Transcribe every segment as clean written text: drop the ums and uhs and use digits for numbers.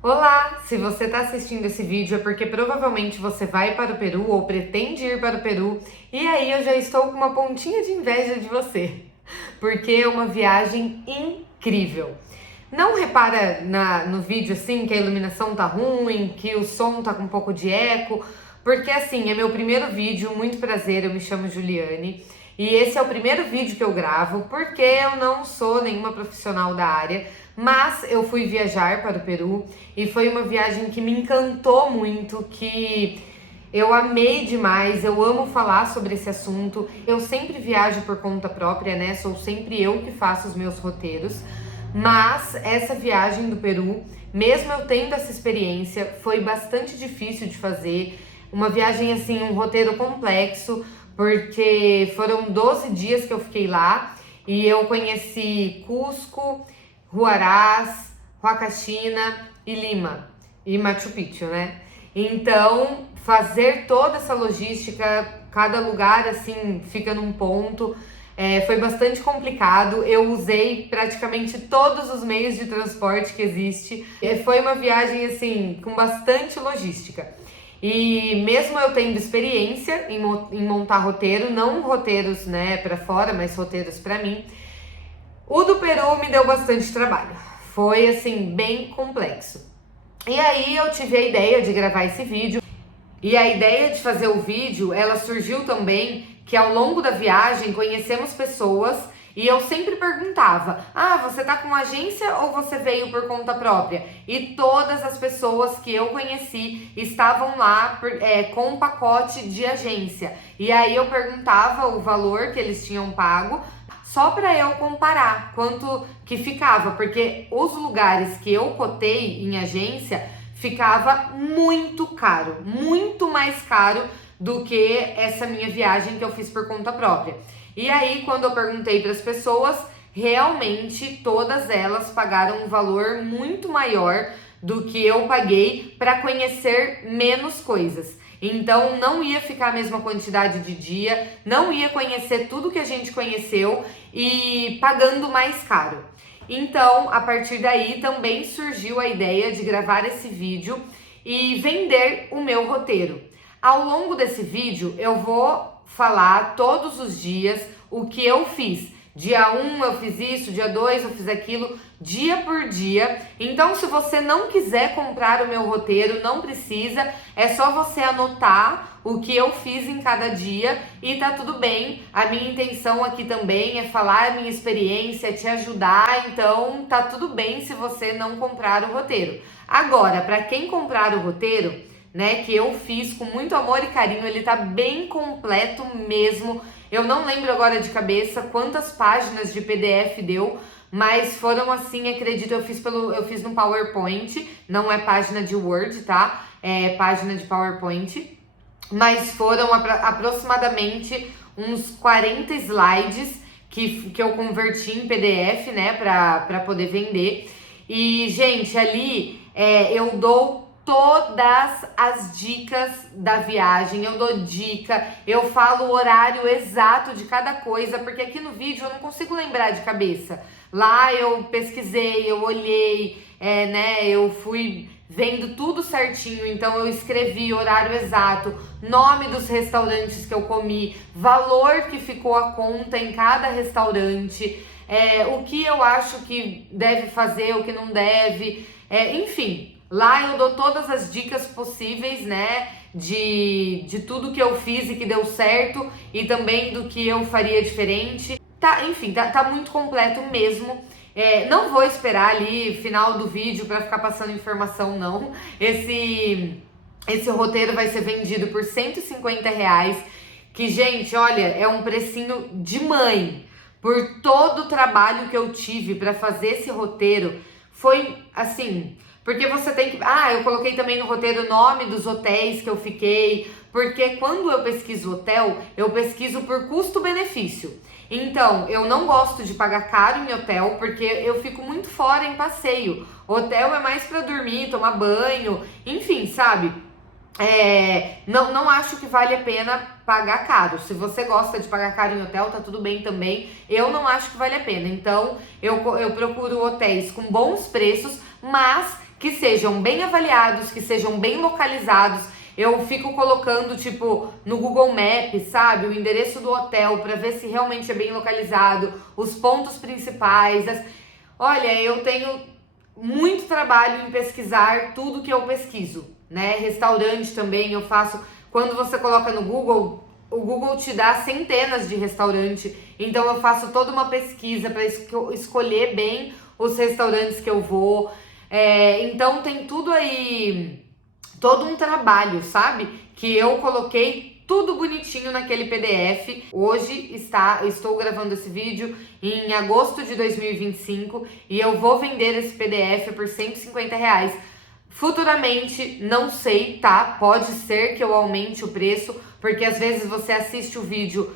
Olá! Se você está assistindo esse vídeo é porque provavelmente você vai para o Peru ou pretende ir para o Peru, e aí eu já estou com uma pontinha de inveja de você, porque é uma viagem incrível. Não repara no vídeo assim que a iluminação tá ruim, que o som tá com um pouco de eco, porque assim, é meu primeiro vídeo, muito prazer, eu me chamo Juliane, e esse é o primeiro vídeo que eu gravo, porque eu não sou nenhuma profissional da área, mas eu fui viajar para o Peru e foi uma viagem que me encantou muito, que eu amei demais, eu amo falar sobre esse assunto. Eu sempre viajo por conta própria, né? Sou sempre eu que faço os meus roteiros. Mas essa viagem do Peru, mesmo eu tendo essa experiência, foi bastante difícil de fazer. Uma viagem assim, um roteiro complexo, porque foram 12 dias que eu fiquei lá e eu conheci Cusco, Huaraz, Huacachina e Lima e Machu Picchu, né? Então, fazer toda essa logística, cada lugar assim fica num ponto, foi bastante complicado. Eu usei praticamente todos os meios de transporte que existe. Foi uma viagem assim com bastante logística. E mesmo eu tendo experiência em montar roteiro, não roteiros, né, para fora, mas roteiros para mim, o do Peru me deu bastante trabalho. Foi assim bem complexo. E aí eu tive a ideia de gravar esse vídeo. E a ideia de fazer o vídeo, ela surgiu também que ao longo da viagem conhecemos pessoas e eu sempre perguntava: você tá com agência ou você veio por conta própria? E todas as pessoas que eu conheci estavam lá com um pacote de agência. E aí eu perguntava o valor que eles tinham pago, só para eu comparar quanto que ficava, porque os lugares que eu cotei em agência ficava muito caro, muito mais caro do que essa minha viagem que eu fiz por conta própria. E aí, quando eu perguntei para as pessoas, realmente todas elas pagaram um valor muito maior do que eu paguei para conhecer menos coisas. Então não ia ficar a mesma quantidade de dia, não ia conhecer tudo que a gente conheceu e pagando mais caro. Então, a partir daí também surgiu a ideia de gravar esse vídeo e vender o meu roteiro. Ao longo desse vídeo eu vou falar todos os dias o que eu fiz. Dia 1 eu fiz isso, dia 2 eu fiz aquilo, dia por dia. Então, se você não quiser comprar o meu roteiro, não precisa, é só você anotar o que eu fiz em cada dia e tá tudo bem. A minha intenção aqui também é falar a minha experiência, te ajudar, então tá tudo bem se você não comprar o roteiro. Agora, para quem comprar o roteiro, né, que eu fiz com muito amor e carinho, ele tá bem completo mesmo. Eu não lembro agora de cabeça quantas páginas de PDF deu, mas foram assim, acredito, eu fiz no PowerPoint, não é página de Word, tá? É página de PowerPoint, mas foram aproximadamente uns 40 slides que eu converti em PDF, né, pra poder vender. E, gente, ali eu dou todas as dicas da viagem, eu dou dica, eu falo o horário exato de cada coisa, porque aqui no vídeo eu não consigo lembrar de cabeça. Lá eu pesquisei, eu olhei, né, eu fui vendo tudo certinho, então eu escrevi horário exato, nome dos restaurantes que eu comi, valor que ficou a conta em cada restaurante, o que eu acho que deve fazer, o que não deve, enfim. Lá eu dou todas as dicas possíveis, né, de tudo que eu fiz e que deu certo e também do que eu faria diferente. Tá, enfim, tá muito completo mesmo. Não vou esperar ali final do vídeo para ficar passando informação, não. Esse roteiro vai ser vendido por R$ 150, que, gente, olha, é um precinho de mãe. Por todo o trabalho que eu tive para fazer esse roteiro, foi assim... Porque você tem que... eu coloquei também no roteiro o nome dos hotéis que eu fiquei, porque quando eu pesquiso hotel, eu pesquiso por custo-benefício. Então, eu não gosto de pagar caro em hotel, porque eu fico muito fora em passeio. Hotel é mais pra dormir, tomar banho, enfim, sabe? Não acho que vale a pena pagar caro. Se você gosta de pagar caro em hotel, tá tudo bem também. Eu não acho que vale a pena. Então, eu procuro hotéis com bons preços, mas que sejam bem avaliados, que sejam bem localizados. Eu fico colocando, tipo, no Google Maps, sabe, o endereço do hotel para ver se realmente é bem localizado, os pontos principais. Olha, eu tenho muito trabalho em pesquisar tudo que eu pesquiso, né? Restaurante também eu faço. Quando você coloca no Google, o Google te dá centenas de restaurantes, então eu faço toda uma pesquisa para escolher bem os restaurantes que eu vou. Então tem tudo aí, todo um trabalho, sabe? Que eu coloquei tudo bonitinho naquele PDF. Hoje estou gravando esse vídeo em agosto de 2025 e eu vou vender esse PDF por R$150. Futuramente, não sei, tá? Pode ser que eu aumente o preço, porque às vezes você assiste o vídeo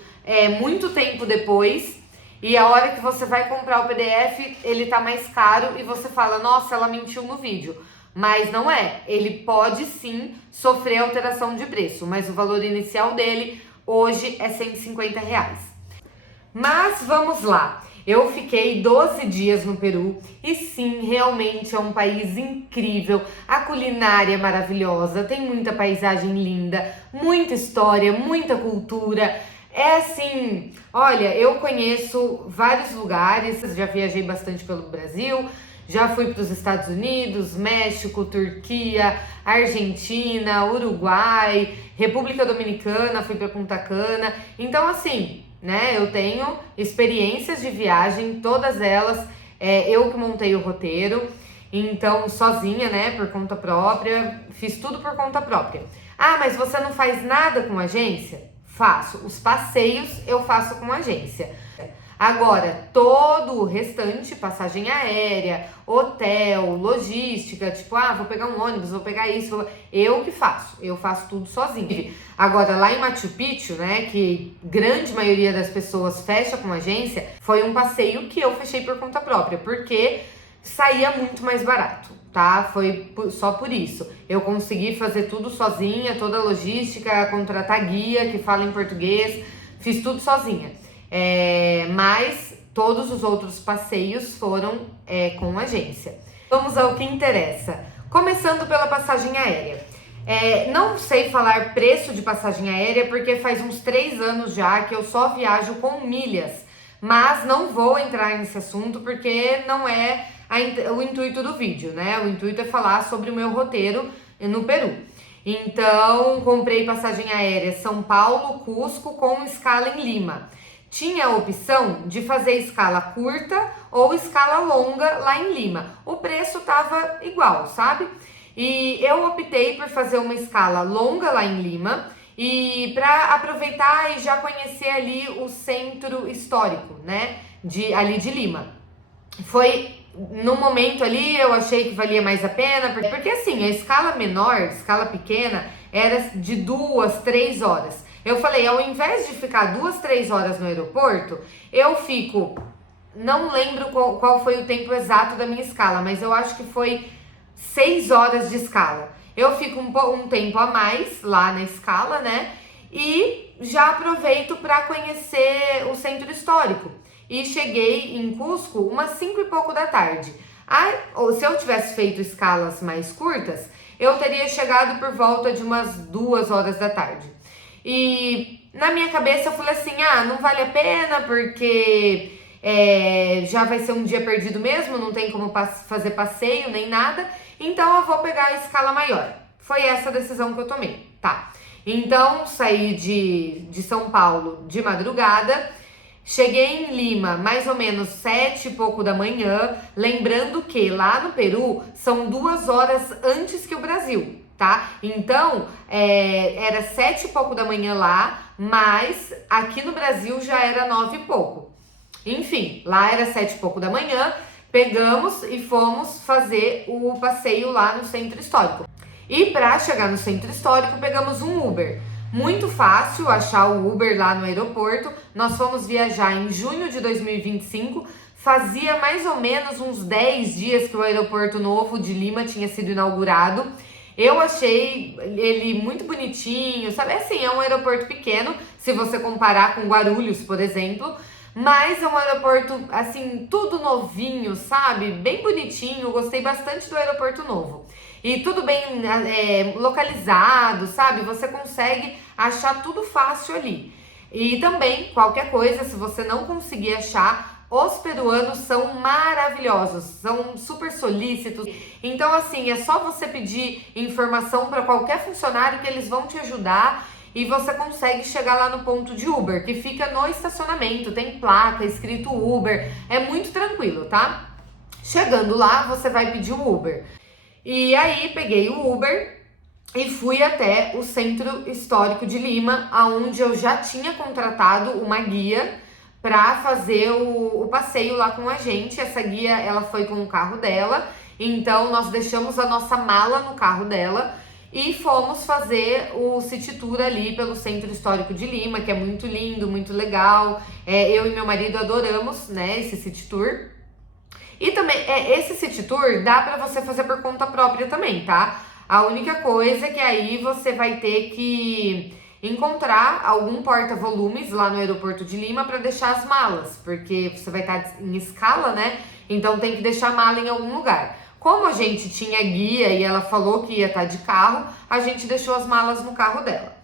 muito tempo depois e a hora que você vai comprar o PDF, ele tá mais caro e você fala, nossa, ela mentiu no vídeo. Mas não é, ele pode sim sofrer alteração de preço, mas o valor inicial dele hoje é R$150. Mas vamos lá, eu fiquei 12 dias no Peru e sim, realmente é um país incrível, a culinária é maravilhosa, tem muita paisagem linda, muita história, muita cultura. É assim, olha, eu conheço vários lugares, já viajei bastante pelo Brasil, já fui para os Estados Unidos, México, Turquia, Argentina, Uruguai, República Dominicana, fui para Punta Cana. Então, assim, né, eu tenho experiências de viagem, todas elas, eu que montei o roteiro, então, sozinha, né, por conta própria, fiz tudo por conta própria. Ah, mas você não faz nada com agência? Faço. Os passeios eu faço com agência. Agora, todo o restante, passagem aérea, hotel, logística, tipo, vou pegar um ônibus, vou pegar isso, eu que faço, eu faço tudo sozinho. Agora, lá em Machu Picchu, né, que grande maioria das pessoas fecha com agência, foi um passeio que eu fechei por conta própria, porque saía muito mais barato, tá? Foi só por isso. Eu consegui fazer tudo sozinha, toda a logística, contratar guia que fala em português, fiz tudo sozinha. Mas todos os outros passeios foram com agência. Vamos ao que interessa. Começando pela passagem aérea. Não sei falar preço de passagem aérea porque faz uns 3 anos já que eu só viajo com milhas. Mas não vou entrar nesse assunto porque não é o intuito do vídeo, né? O intuito é falar sobre o meu roteiro no Peru. Então, comprei passagem aérea São Paulo, Cusco com escala em Lima. Tinha a opção de fazer escala curta ou escala longa lá em Lima. O preço tava igual, sabe? E eu optei por fazer uma escala longa lá em Lima e para aproveitar e já conhecer ali o centro histórico, né? Ali de Lima. Foi no momento ali eu achei que valia mais a pena, porque assim, a escala menor, escala pequena, era de 2, 3 horas. Eu falei, ao invés de ficar 2, 3 horas no aeroporto, eu fico, não lembro qual foi o tempo exato da minha escala, mas eu acho que foi 6 horas de escala. Eu fico um tempo a mais lá na escala, né? E já aproveito para conhecer o centro histórico. E cheguei em Cusco umas 5 e pouco da tarde. Se eu tivesse feito escalas mais curtas, eu teria chegado por volta de umas 2 horas da tarde. E na minha cabeça eu falei assim, não vale a pena porque já vai ser um dia perdido mesmo, não tem como fazer passeio nem nada, então eu vou pegar a escala maior. Foi essa a decisão que eu tomei, tá? Então saí de São Paulo de madrugada, cheguei em Lima mais ou menos 7 e pouco da manhã, lembrando que lá no Peru são 2 horas antes que o Brasil, tá? Então, era 7 e pouco da manhã lá, mas aqui no Brasil já era 9 e pouco. Enfim, lá era 7 e pouco da manhã, pegamos e fomos fazer o passeio lá no centro histórico. E para chegar no centro histórico, pegamos um Uber. Muito fácil achar o Uber lá no aeroporto. Nós fomos viajar em junho de 2025. Fazia mais ou menos uns 10 dias que o aeroporto novo de Lima tinha sido inaugurado. Eu achei ele muito bonitinho, sabe? Assim, é um aeroporto pequeno, se você comparar com Guarulhos, por exemplo. Mas é um aeroporto, assim, tudo novinho, sabe? Bem bonitinho, gostei bastante do aeroporto novo. E tudo bem localizado, sabe? Você consegue achar tudo fácil ali. E também, qualquer coisa, se você não conseguir achar, os peruanos são maravilhosos, são super solícitos. Então, assim, é só você pedir informação para qualquer funcionário que eles vão te ajudar e você consegue chegar lá no ponto de Uber, que fica no estacionamento, tem placa escrito Uber, é muito tranquilo, tá? Chegando lá, você vai pedir o Uber. E aí, peguei o Uber e fui até o Centro Histórico de Lima, aonde eu já tinha contratado uma guia para fazer o passeio lá com a gente. Essa guia, ela foi com o carro dela, então nós deixamos a nossa mala no carro dela e fomos fazer o City Tour ali pelo Centro Histórico de Lima, que é muito lindo, muito legal. Eu e meu marido adoramos, né, esse City Tour. E também, esse City Tour dá para você fazer por conta própria também, tá? A única coisa é que aí você vai ter que encontrar algum porta-volumes lá no aeroporto de Lima para deixar as malas, porque você vai estar em escala, né? Então tem que deixar a mala em algum lugar. Como a gente tinha guia e ela falou que ia estar de carro, a gente deixou as malas no carro dela.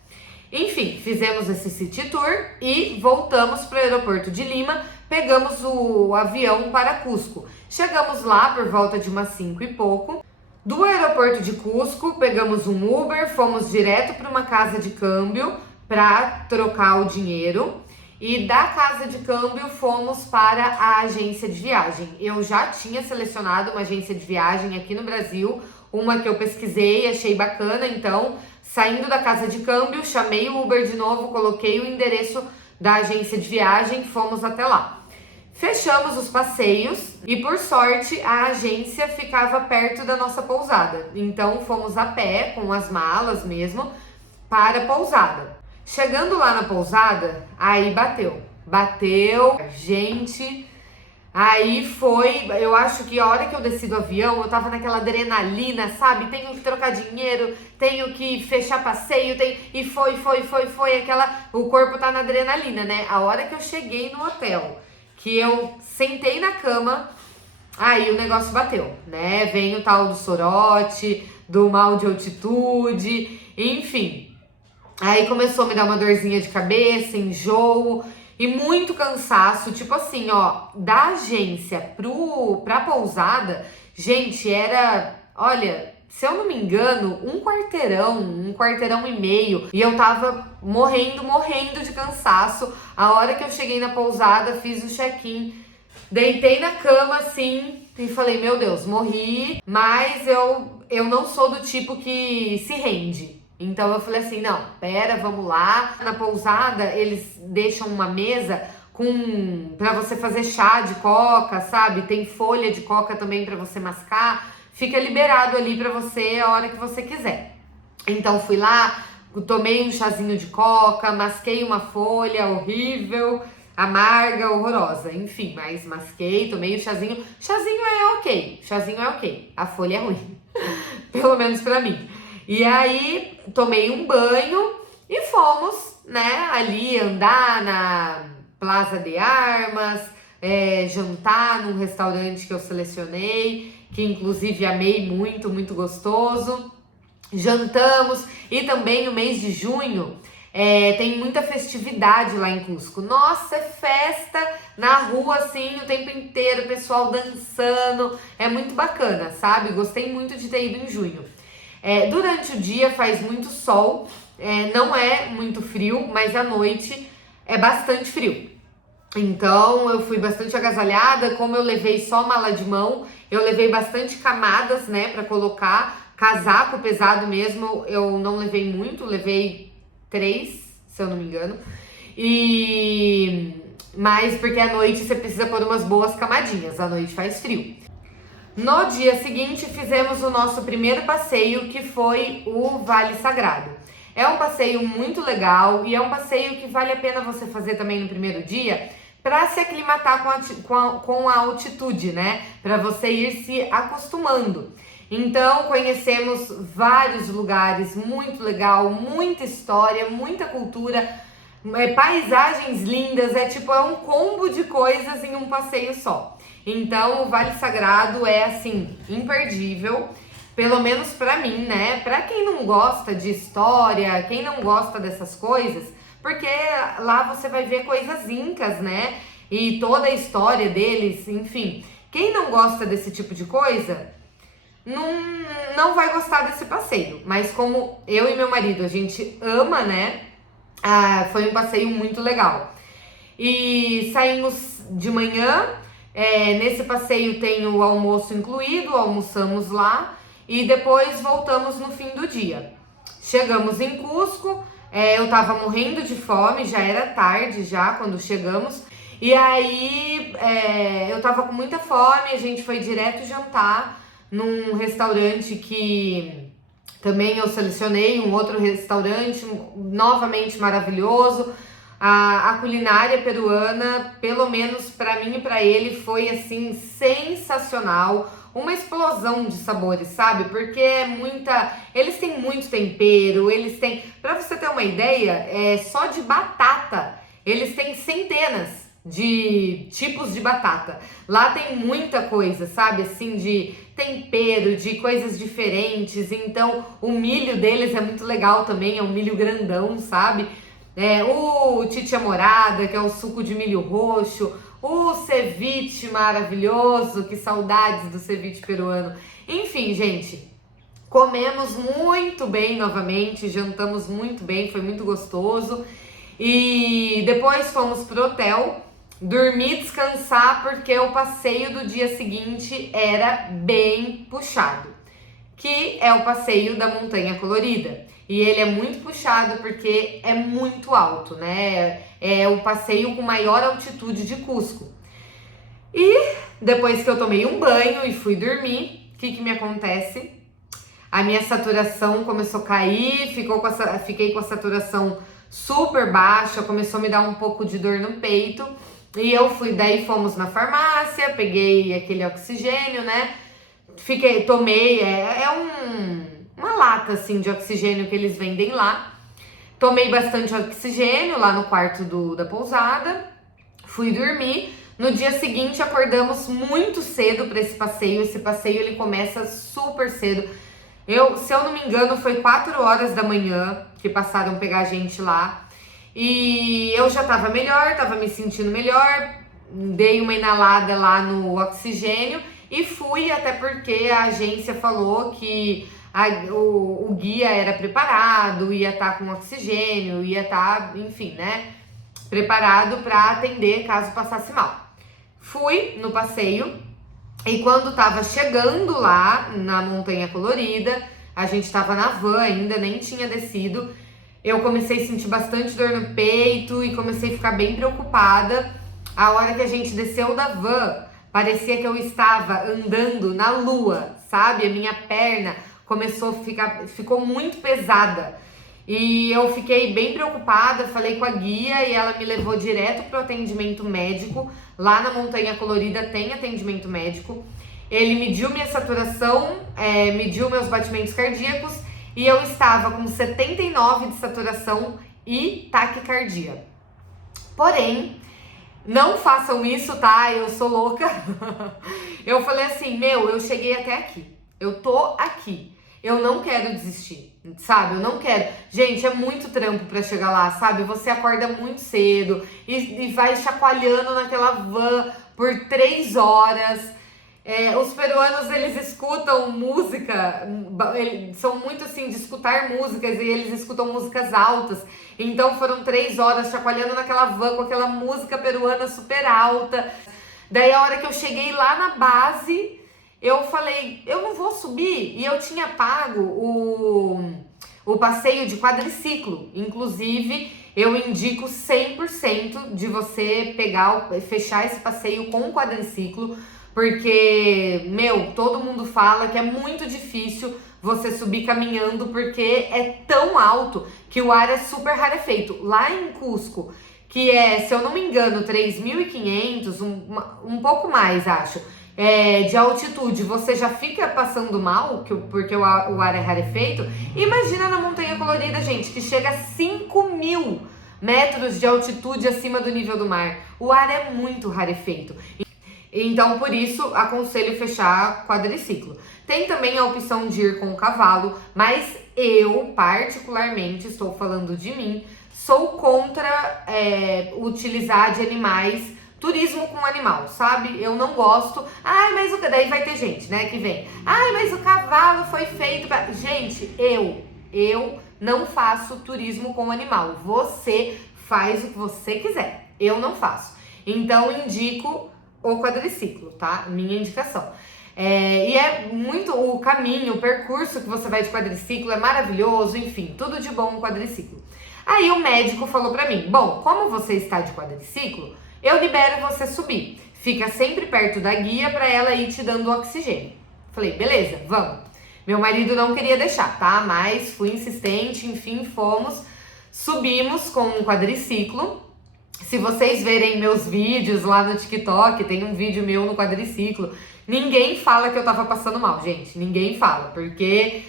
Enfim, fizemos esse City Tour e voltamos para o aeroporto de Lima, pegamos o avião para Cusco. Chegamos lá por volta de umas 5 e pouco. Do aeroporto de Cusco, pegamos um Uber, fomos direto para uma casa de câmbio para trocar o dinheiro. E da casa de câmbio fomos para a agência de viagem. Eu já tinha selecionado uma agência de viagem aqui no Brasil, uma que eu pesquisei, achei bacana, então saindo da casa de câmbio, chamei o Uber de novo, coloquei o endereço da agência de viagem, fomos até lá. Fechamos os passeios e, por sorte, a agência ficava perto da nossa pousada. Então fomos a pé, com as malas mesmo, para a pousada. Chegando lá na pousada, aí bateu, gente, aí foi, eu acho que a hora que eu desci do avião, eu tava naquela adrenalina, sabe, tenho que trocar dinheiro, tenho que fechar passeio, e foi, o corpo tá na adrenalina, né, a hora que eu cheguei no hotel, que eu sentei na cama, aí o negócio bateu, né, vem o tal do sorote, do mal de altitude, enfim. Aí começou a me dar uma dorzinha de cabeça, enjoo e muito cansaço. Tipo assim, ó, da agência pra pousada, gente, era, olha, se eu não me engano, um quarteirão e meio. E eu tava morrendo de cansaço. A hora que eu cheguei na pousada, fiz o check-in, deitei na cama assim e falei, meu Deus, morri. Mas eu não sou do tipo que se rende. Então eu falei assim, não, pera, vamos lá. Na pousada eles deixam uma mesa pra você fazer chá de coca, sabe? Tem folha de coca também pra você mascar. Fica liberado ali pra você a hora que você quiser. Então fui lá, tomei um chazinho de coca, masquei uma folha horrível, amarga, horrorosa. Enfim, mas masquei, tomei o chazinho. Chazinho é ok. A folha é ruim. Pelo menos pra mim. E aí, tomei um banho e fomos, né, ali andar na Plaza de Armas, jantar num restaurante que eu selecionei, que inclusive amei muito, muito gostoso. Jantamos e também no mês de junho tem muita festividade lá em Cusco. Nossa, é festa na rua assim o tempo inteiro, o pessoal dançando, é muito bacana, sabe? Gostei muito de ter ido em junho. Durante o dia faz muito sol, não é muito frio, mas à noite é bastante frio. Então eu fui bastante agasalhada, como eu levei só mala de mão, eu levei bastante camadas, né, pra colocar, casaco pesado mesmo, eu não levei muito, levei 3, se eu não me engano, mas porque à noite você precisa pôr umas boas camadinhas, à noite faz frio. No dia seguinte, fizemos o nosso primeiro passeio, que foi o Vale Sagrado. É um passeio muito legal e é um passeio que vale a pena você fazer também no primeiro dia para se aclimatar com a altitude, né? Para você ir se acostumando. Então, conhecemos vários lugares, muito legal, muita história, muita cultura. paisagens lindas, é um combo de coisas em um passeio só. Então o Vale Sagrado é assim, imperdível, pelo menos pra mim, né? Pra quem não gosta de história, quem não gosta dessas coisas, porque lá você vai ver coisas incas, né? E toda a história deles, enfim. Quem não gosta desse tipo de coisa, não vai gostar desse passeio. Mas como eu e meu marido, a gente ama, né? Foi um passeio muito legal. E saímos de manhã, nesse passeio tem o almoço incluído, almoçamos lá e depois voltamos no fim do dia. Chegamos em Cusco, eu tava morrendo de fome, já era tarde já quando chegamos. E aí eu tava com muita fome, a gente foi direto jantar num restaurante que também eu selecionei, um outro restaurante novamente maravilhoso. A culinária peruana, pelo menos para mim e para ele, foi assim sensacional, uma explosão de sabores, sabe? Porque eles têm muito tempero, eles têm, para você ter uma ideia, só de batata, eles têm centenas de tipos de batata. Lá tem muita coisa, sabe? Assim, de tempero, de coisas diferentes. Então, o milho deles é muito legal também, é um milho grandão, sabe? O titia morada, que é o suco de milho roxo, o ceviche maravilhoso, que saudades do ceviche peruano. Enfim, gente, comemos muito bem novamente, jantamos muito bem, foi muito gostoso. E depois fomos pro hotel, dormir, descansar, porque o passeio do dia seguinte era bem puxado, que é o passeio da Montanha Colorida. E ele é muito puxado porque é muito alto, né? É o passeio com maior altitude de Cusco. E depois que eu tomei um banho e fui dormir, o que me acontece? A minha saturação começou a cair, fiquei com a saturação super baixa, começou a me dar um pouco de dor no peito. E daí fomos na farmácia, peguei aquele oxigênio, né? Tomei, uma lata assim de oxigênio que eles vendem lá. Tomei bastante oxigênio lá no quarto da pousada. Fui dormir. No dia seguinte acordamos muito cedo para esse passeio. Esse passeio ele começa super cedo. Se eu não me engano, foi 4 horas da manhã que passaram a pegar a gente lá. E eu já tava melhor, tava me sentindo melhor. Dei uma inalada lá no oxigênio e fui, até porque a agência falou que o guia era preparado, ia estar com oxigênio, ia estar, enfim, né, preparado para atender caso passasse mal. Fui no passeio e quando tava chegando lá na Montanha Colorida, a gente tava na van ainda, nem tinha descido, eu comecei a sentir bastante dor no peito e comecei a ficar bem preocupada. A hora que a gente desceu da van, parecia que eu estava andando na lua, sabe? A minha perna ficou muito pesada. E eu fiquei bem preocupada, falei com a guia e ela me levou direto para o atendimento médico. Lá na Montanha Colorida tem atendimento médico. Ele mediu minha saturação, mediu meus batimentos cardíacos e eu estava com 79 de saturação e taquicardia. Porém, não façam isso, tá? Eu sou louca. Eu falei assim, eu cheguei até aqui. Eu tô aqui. Eu não quero desistir, sabe? Eu não quero. Gente, é muito trampo pra chegar lá, sabe? Você acorda muito cedo e vai chacoalhando naquela van por 3 horas. Os peruanos, eles escutam música, eles são muito assim de escutar músicas e eles escutam músicas altas. Então foram 3 horas chacoalhando naquela van com aquela música peruana super alta. Daí a hora que eu cheguei lá na base, eu falei, eu não vou subir. E eu tinha pago o passeio de quadriciclo. Inclusive, eu indico 100% de você fechar esse passeio com o quadriciclo. Porque, todo mundo fala que é muito difícil você subir caminhando porque é tão alto que o ar é super rarefeito. Lá em Cusco, que se eu não me engano, 3.500, um pouco mais, acho, de altitude, você já fica passando mal, porque o ar é rarefeito. Imagina na Montanha Colorida, gente, que chega a 5.000 metros de altitude acima do nível do mar. O ar é muito rarefeito. Então, por isso, aconselho fechar quadriciclo. Tem também a opção de ir com o cavalo, mas eu, particularmente, estou falando de mim, sou contra utilizar de animais, turismo com animal, sabe? Eu não gosto. Ai, mas daí vai ter gente, né, que vem. Ai, mas o cavalo foi feito pra... Gente, eu não faço turismo com animal. Você faz o que você quiser. Eu não faço. Então, indico o quadriciclo, tá? Minha indicação. E é muito o caminho, o percurso que você vai de quadriciclo é maravilhoso, enfim, tudo de bom no quadriciclo. Aí o médico falou pra mim, bom, como você está de quadriciclo, eu libero você subir. Fica sempre perto da guia pra ela ir te dando oxigênio. Falei, beleza, vamos. Meu marido não queria deixar, tá? Mas fui insistente, enfim, fomos. Subimos com um quadriciclo. Se vocês verem meus vídeos lá no TikTok, tem um vídeo meu no quadriciclo. Ninguém fala que eu tava passando mal, gente. Ninguém fala, porque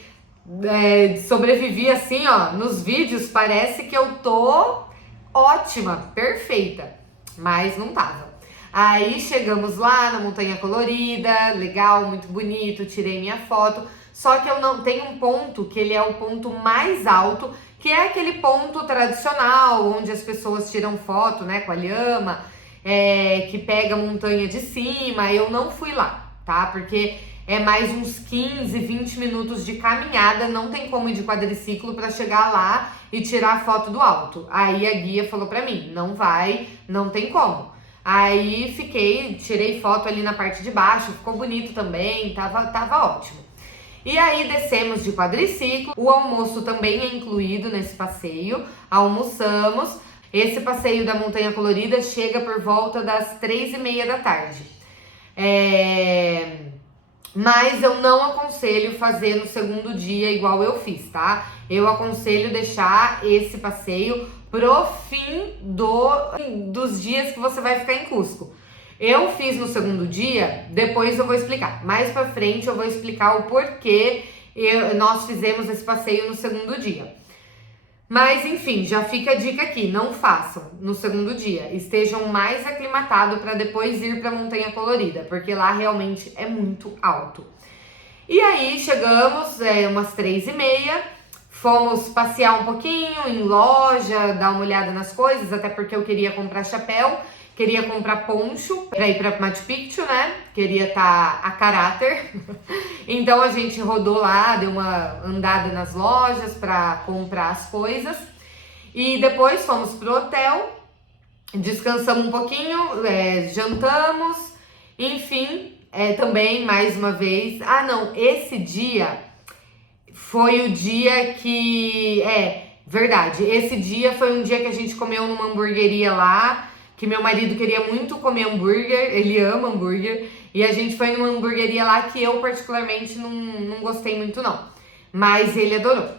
sobrevivi assim, ó. Nos vídeos parece que eu tô ótima, perfeita, mas não tava. Aí chegamos lá na Montanha Colorida, legal, muito bonito, tirei minha foto. Só que eu não tenho um ponto que ele é o ponto mais alto, que é aquele ponto tradicional, onde as pessoas tiram foto, né, com a lhama, que pega a montanha de cima. Eu não fui lá, tá? Porque é mais uns 15, 20 minutos de caminhada, não tem como ir de quadriciclo para chegar lá e tirar a foto do alto. Aí a guia falou pra mim, não vai, não tem como. Aí tirei foto ali na parte de baixo, ficou bonito também, tava ótimo. E aí descemos de quadriciclo, o almoço também é incluído nesse passeio, almoçamos. Esse passeio da Montanha Colorida chega por volta das 3h30 da tarde. Mas eu não aconselho fazer no segundo dia igual eu fiz, tá? Eu aconselho deixar esse passeio pro fim dos dias que você vai ficar em Cusco. Eu fiz no segundo dia, depois eu vou explicar. Mais pra frente eu vou explicar o porquê nós fizemos esse passeio no segundo dia. Mas enfim, já fica a dica aqui, não façam no segundo dia. Estejam mais aclimatados para depois ir pra Montanha Colorida, porque lá realmente é muito alto. E aí chegamos, umas 3h30, fomos passear um pouquinho em loja, dar uma olhada nas coisas, até porque eu queria comprar chapéu. Queria comprar poncho para ir para Machu Picchu, né? Queria estar a caráter. Então a gente rodou lá, deu uma andada nas lojas para comprar as coisas. E depois fomos pro hotel, descansamos um pouquinho, jantamos. Enfim, também mais uma vez... Ah, não, esse dia foi o dia que... verdade, esse dia foi um dia que a gente comeu numa hamburgueria lá, que meu marido queria muito comer hambúrguer, ele ama hambúrguer, e a gente foi numa hamburgueria lá que eu particularmente não gostei muito não, mas ele adorou.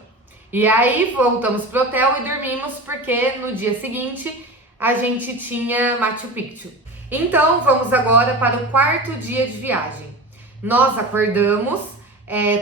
E aí voltamos pro hotel e dormimos, porque no dia seguinte a gente tinha Machu Picchu. Então vamos agora para o quarto dia de viagem. Nós acordamos,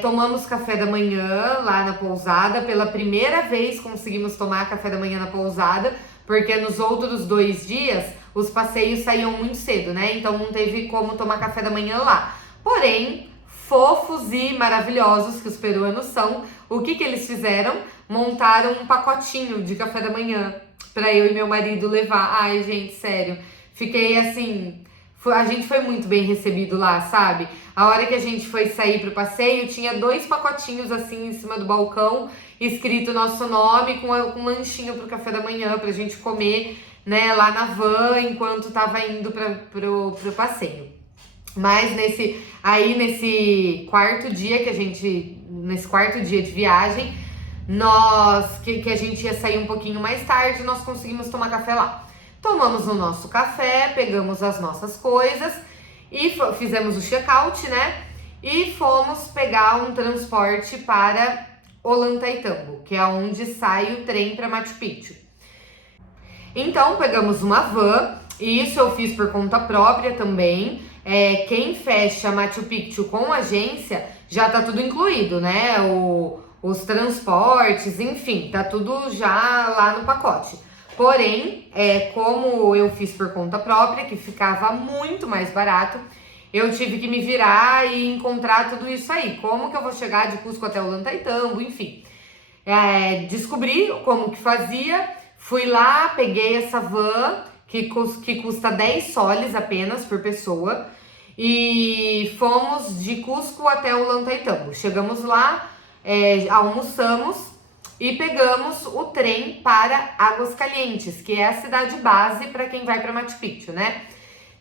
tomamos café da manhã lá na pousada, pela primeira vez conseguimos tomar café da manhã na pousada, porque nos outros 2 dias os passeios saíam muito cedo, né? Então não teve como tomar café da manhã lá. Porém, fofos e maravilhosos que os peruanos são, o que eles fizeram? Montaram um pacotinho de café da manhã para eu e meu marido levar. Ai, gente, sério, fiquei assim... A gente foi muito bem recebido lá, sabe? A hora que a gente foi sair pro passeio, tinha 2 pacotinhos assim em cima do balcão, escrito nosso nome, com um lanchinho pro café da manhã, pra gente comer, né, lá na van, enquanto tava indo pro passeio. Mas nesse quarto dia nesse quarto dia de viagem, que a gente ia sair um pouquinho mais tarde, nós conseguimos tomar café lá. Tomamos o nosso café, pegamos as nossas coisas e fizemos o check-out, né? E fomos pegar um transporte para Ollantaytambo, que é onde sai o trem para Machu Picchu. Então pegamos uma van, e isso eu fiz por conta própria também. Quem fecha Machu Picchu com agência já tá tudo incluído, né? Os transportes, enfim, tá tudo já lá no pacote. Porém, como eu fiz por conta própria, que ficava muito mais barato, eu tive que me virar e encontrar tudo isso aí. Como que eu vou chegar de Cusco até Ollantaytambo, enfim. Descobri como que fazia, fui lá, peguei essa van, que custa 10 soles apenas por pessoa, e fomos de Cusco até Ollantaytambo. Chegamos lá, almoçamos e pegamos o trem para Águas Calientes, que é a cidade base para quem vai para Machu Picchu, né?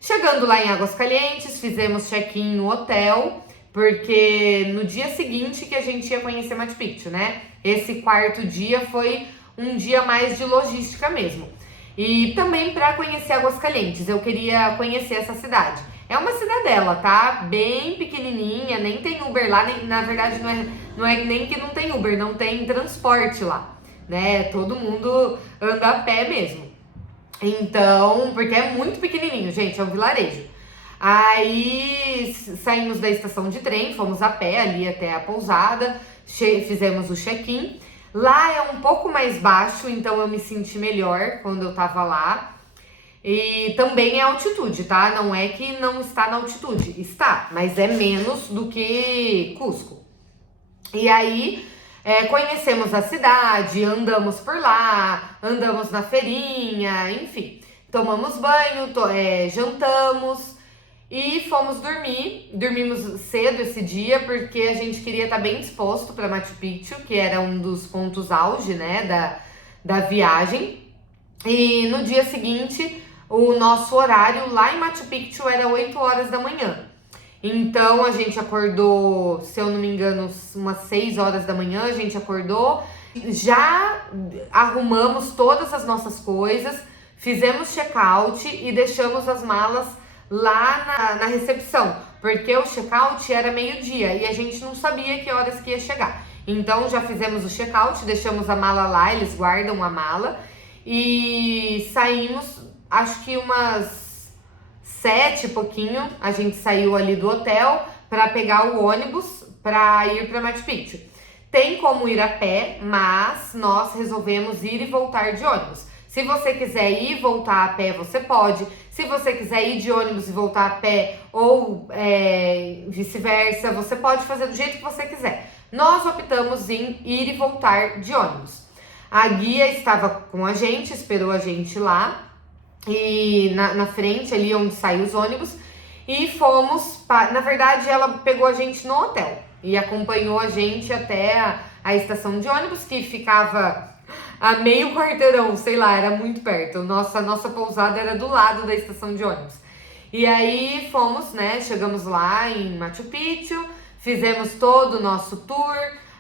Chegando lá em Águas Calientes, fizemos check-in no hotel, porque no dia seguinte que a gente ia conhecer Machu Picchu, né? Esse quarto dia foi um dia mais de logística mesmo. E também para conhecer Águas Calientes, eu queria conhecer essa cidade. É uma cidadela, tá? Bem pequenininha, nem tem Uber lá, na verdade não é nem que não tem Uber, não tem transporte lá, né? Todo mundo anda a pé mesmo. Então, porque é muito pequenininho, gente, é um vilarejo. Aí saímos da estação de trem, fomos a pé ali até a pousada, fizemos o check-in. Lá é um pouco mais baixo, então eu me senti melhor quando eu tava lá. E também é altitude, tá? Não é que não está na altitude, está, mas é menos do que Cusco. E aí conhecemos a cidade, andamos por lá, andamos na feirinha, enfim. Tomamos banho, jantamos e fomos dormir. Dormimos cedo esse dia porque a gente queria estar bem disposto para Machu Picchu, que era um dos pontos auge, né, da viagem. E no dia seguinte, o nosso horário lá em Machu Picchu era 8 horas da manhã. Então a gente acordou, se eu não me engano, umas 6 horas da manhã, a gente acordou, já arrumamos todas as nossas coisas, fizemos check-out e deixamos as malas lá na recepção, porque o check-out era meio-dia e a gente não sabia que horas que ia chegar. Então já fizemos o check-out, deixamos a mala lá, eles guardam a mala e saímos, acho que umas 7 e pouquinho, a gente saiu ali do hotel para pegar o ônibus para ir para Machu Picchu. Tem como ir a pé, mas nós resolvemos ir e voltar de ônibus. Se você quiser ir e voltar a pé, você pode. Se você quiser ir de ônibus e voltar a pé ou vice-versa, você pode fazer do jeito que você quiser. Nós optamos em ir e voltar de ônibus. A guia estava com a gente, esperou a gente lá. E na frente, ali onde saem os ônibus, e fomos, na verdade ela pegou a gente no hotel e acompanhou a gente até a estação de ônibus, que ficava a meio quarteirão, sei lá, era muito perto. A nossa pousada era do lado da estação de ônibus. E aí fomos, né, chegamos lá em Machu Picchu, fizemos todo o nosso tour.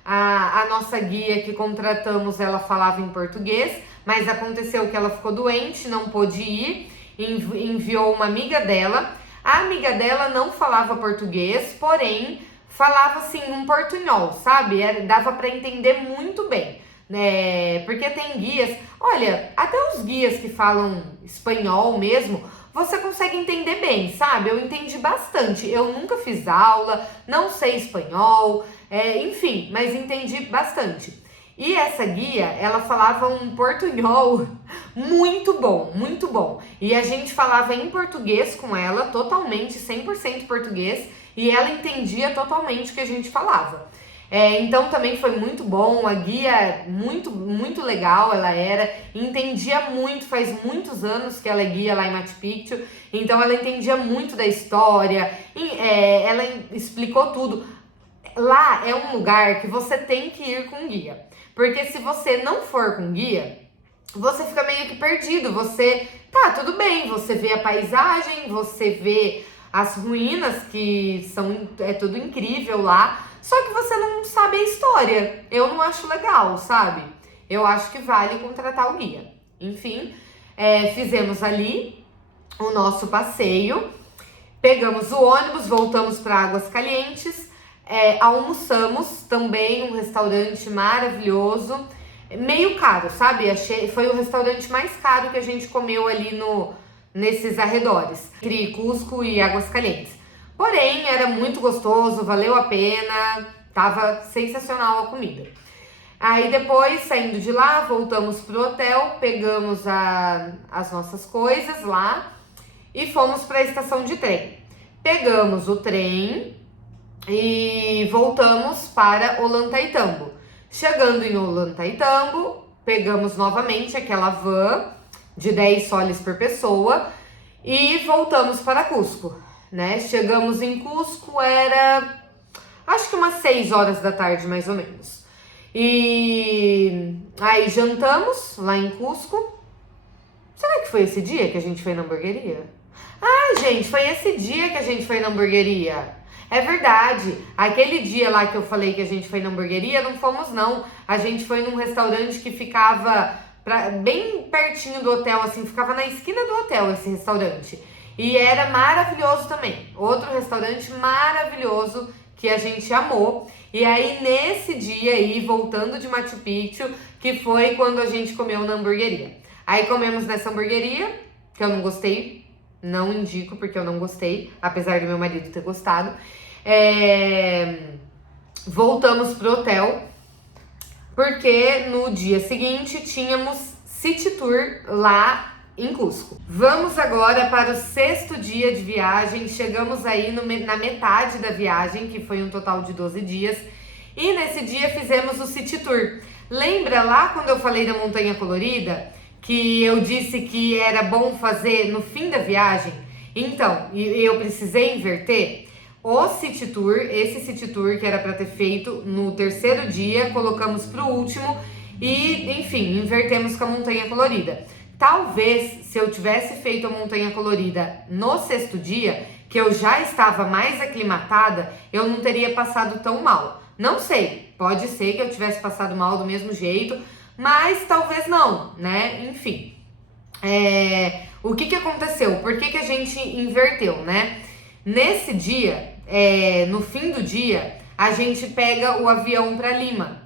A nossa guia que contratamos, ela falava em português, mas aconteceu que ela ficou doente, não pôde ir, enviou uma amiga dela. A amiga dela não falava português, porém falava assim um portunhol, sabe? Dava para entender muito bem, né? Porque tem guias, olha, até os guias que falam espanhol mesmo, você consegue entender bem, sabe? Eu entendi bastante. Eu nunca fiz aula, não sei espanhol, enfim, mas entendi bastante. E essa guia, ela falava um portunhol muito bom, muito bom. E a gente falava em português com ela, totalmente, 100% português, e ela entendia totalmente o que a gente falava. Então também foi muito bom, a guia muito, muito legal ela era, entendia muito, faz muitos anos que ela é guia lá em Machu Picchu, então ela entendia muito da história, ela explicou tudo. Lá é um lugar que você tem que ir com guia, porque se você não for com guia, você fica meio que perdido, tá, tudo bem, você vê a paisagem, você vê as ruínas, que é tudo incrível lá, só que você não sabe a história. Eu não acho legal, sabe? Eu acho que vale contratar o guia. Enfim, fizemos ali o nosso passeio, pegamos o ônibus, voltamos para Águas Calientes, almoçamos também um restaurante maravilhoso, meio caro, sabe? Foi o restaurante mais caro que a gente comeu ali nesses arredores, entre Cusco e Águas Calientes. Porém, era muito gostoso, valeu a pena, tava sensacional a comida. Aí depois, saindo de lá, voltamos pro hotel, pegamos as nossas coisas lá e fomos para a estação de trem. Pegamos o trem e voltamos para Ollantaytambo. Chegando em Ollantaytambo, pegamos novamente aquela van de 10 soles por pessoa e voltamos para Cusco, né? Chegamos em Cusco, era acho que umas 6 horas da tarde, mais ou menos. E aí jantamos lá em Cusco. Será que foi esse dia que a gente foi na hamburgueria? Ah, gente, foi esse dia que a gente foi na hamburgueria. É verdade, aquele dia lá que eu falei que a gente foi na hamburgueria, não fomos não. A gente foi num restaurante que ficava bem pertinho do hotel, assim, ficava na esquina do hotel esse restaurante. E era maravilhoso também, outro restaurante maravilhoso que a gente amou. E aí nesse dia aí, voltando de Machu Picchu, que foi quando a gente comeu na hamburgueria. Aí comemos nessa hamburgueria, que eu não gostei, não indico porque eu não gostei, apesar do meu marido ter gostado. Voltamos pro hotel, porque no dia seguinte tínhamos City Tour lá em Cusco. Vamos agora para o 6º dia de viagem, chegamos aí na metade da viagem, que foi um total de 12 dias, e nesse dia fizemos o City Tour. Lembra lá quando eu falei da Montanha Colorida, que eu disse que era bom fazer no fim da viagem? Então, eu precisei inverter o City Tour, esse City Tour que era para ter feito no 3º dia, colocamos para o último e, enfim, invertemos com a Montanha Colorida. Talvez, se eu tivesse feito a Montanha Colorida no 6º dia, que eu já estava mais aclimatada, eu não teria passado tão mal. Não sei, pode ser que eu tivesse passado mal do mesmo jeito, mas talvez não, né? Enfim, o que aconteceu? Por que a gente inverteu, né? Nesse dia, no fim do dia, a gente pega o avião para Lima.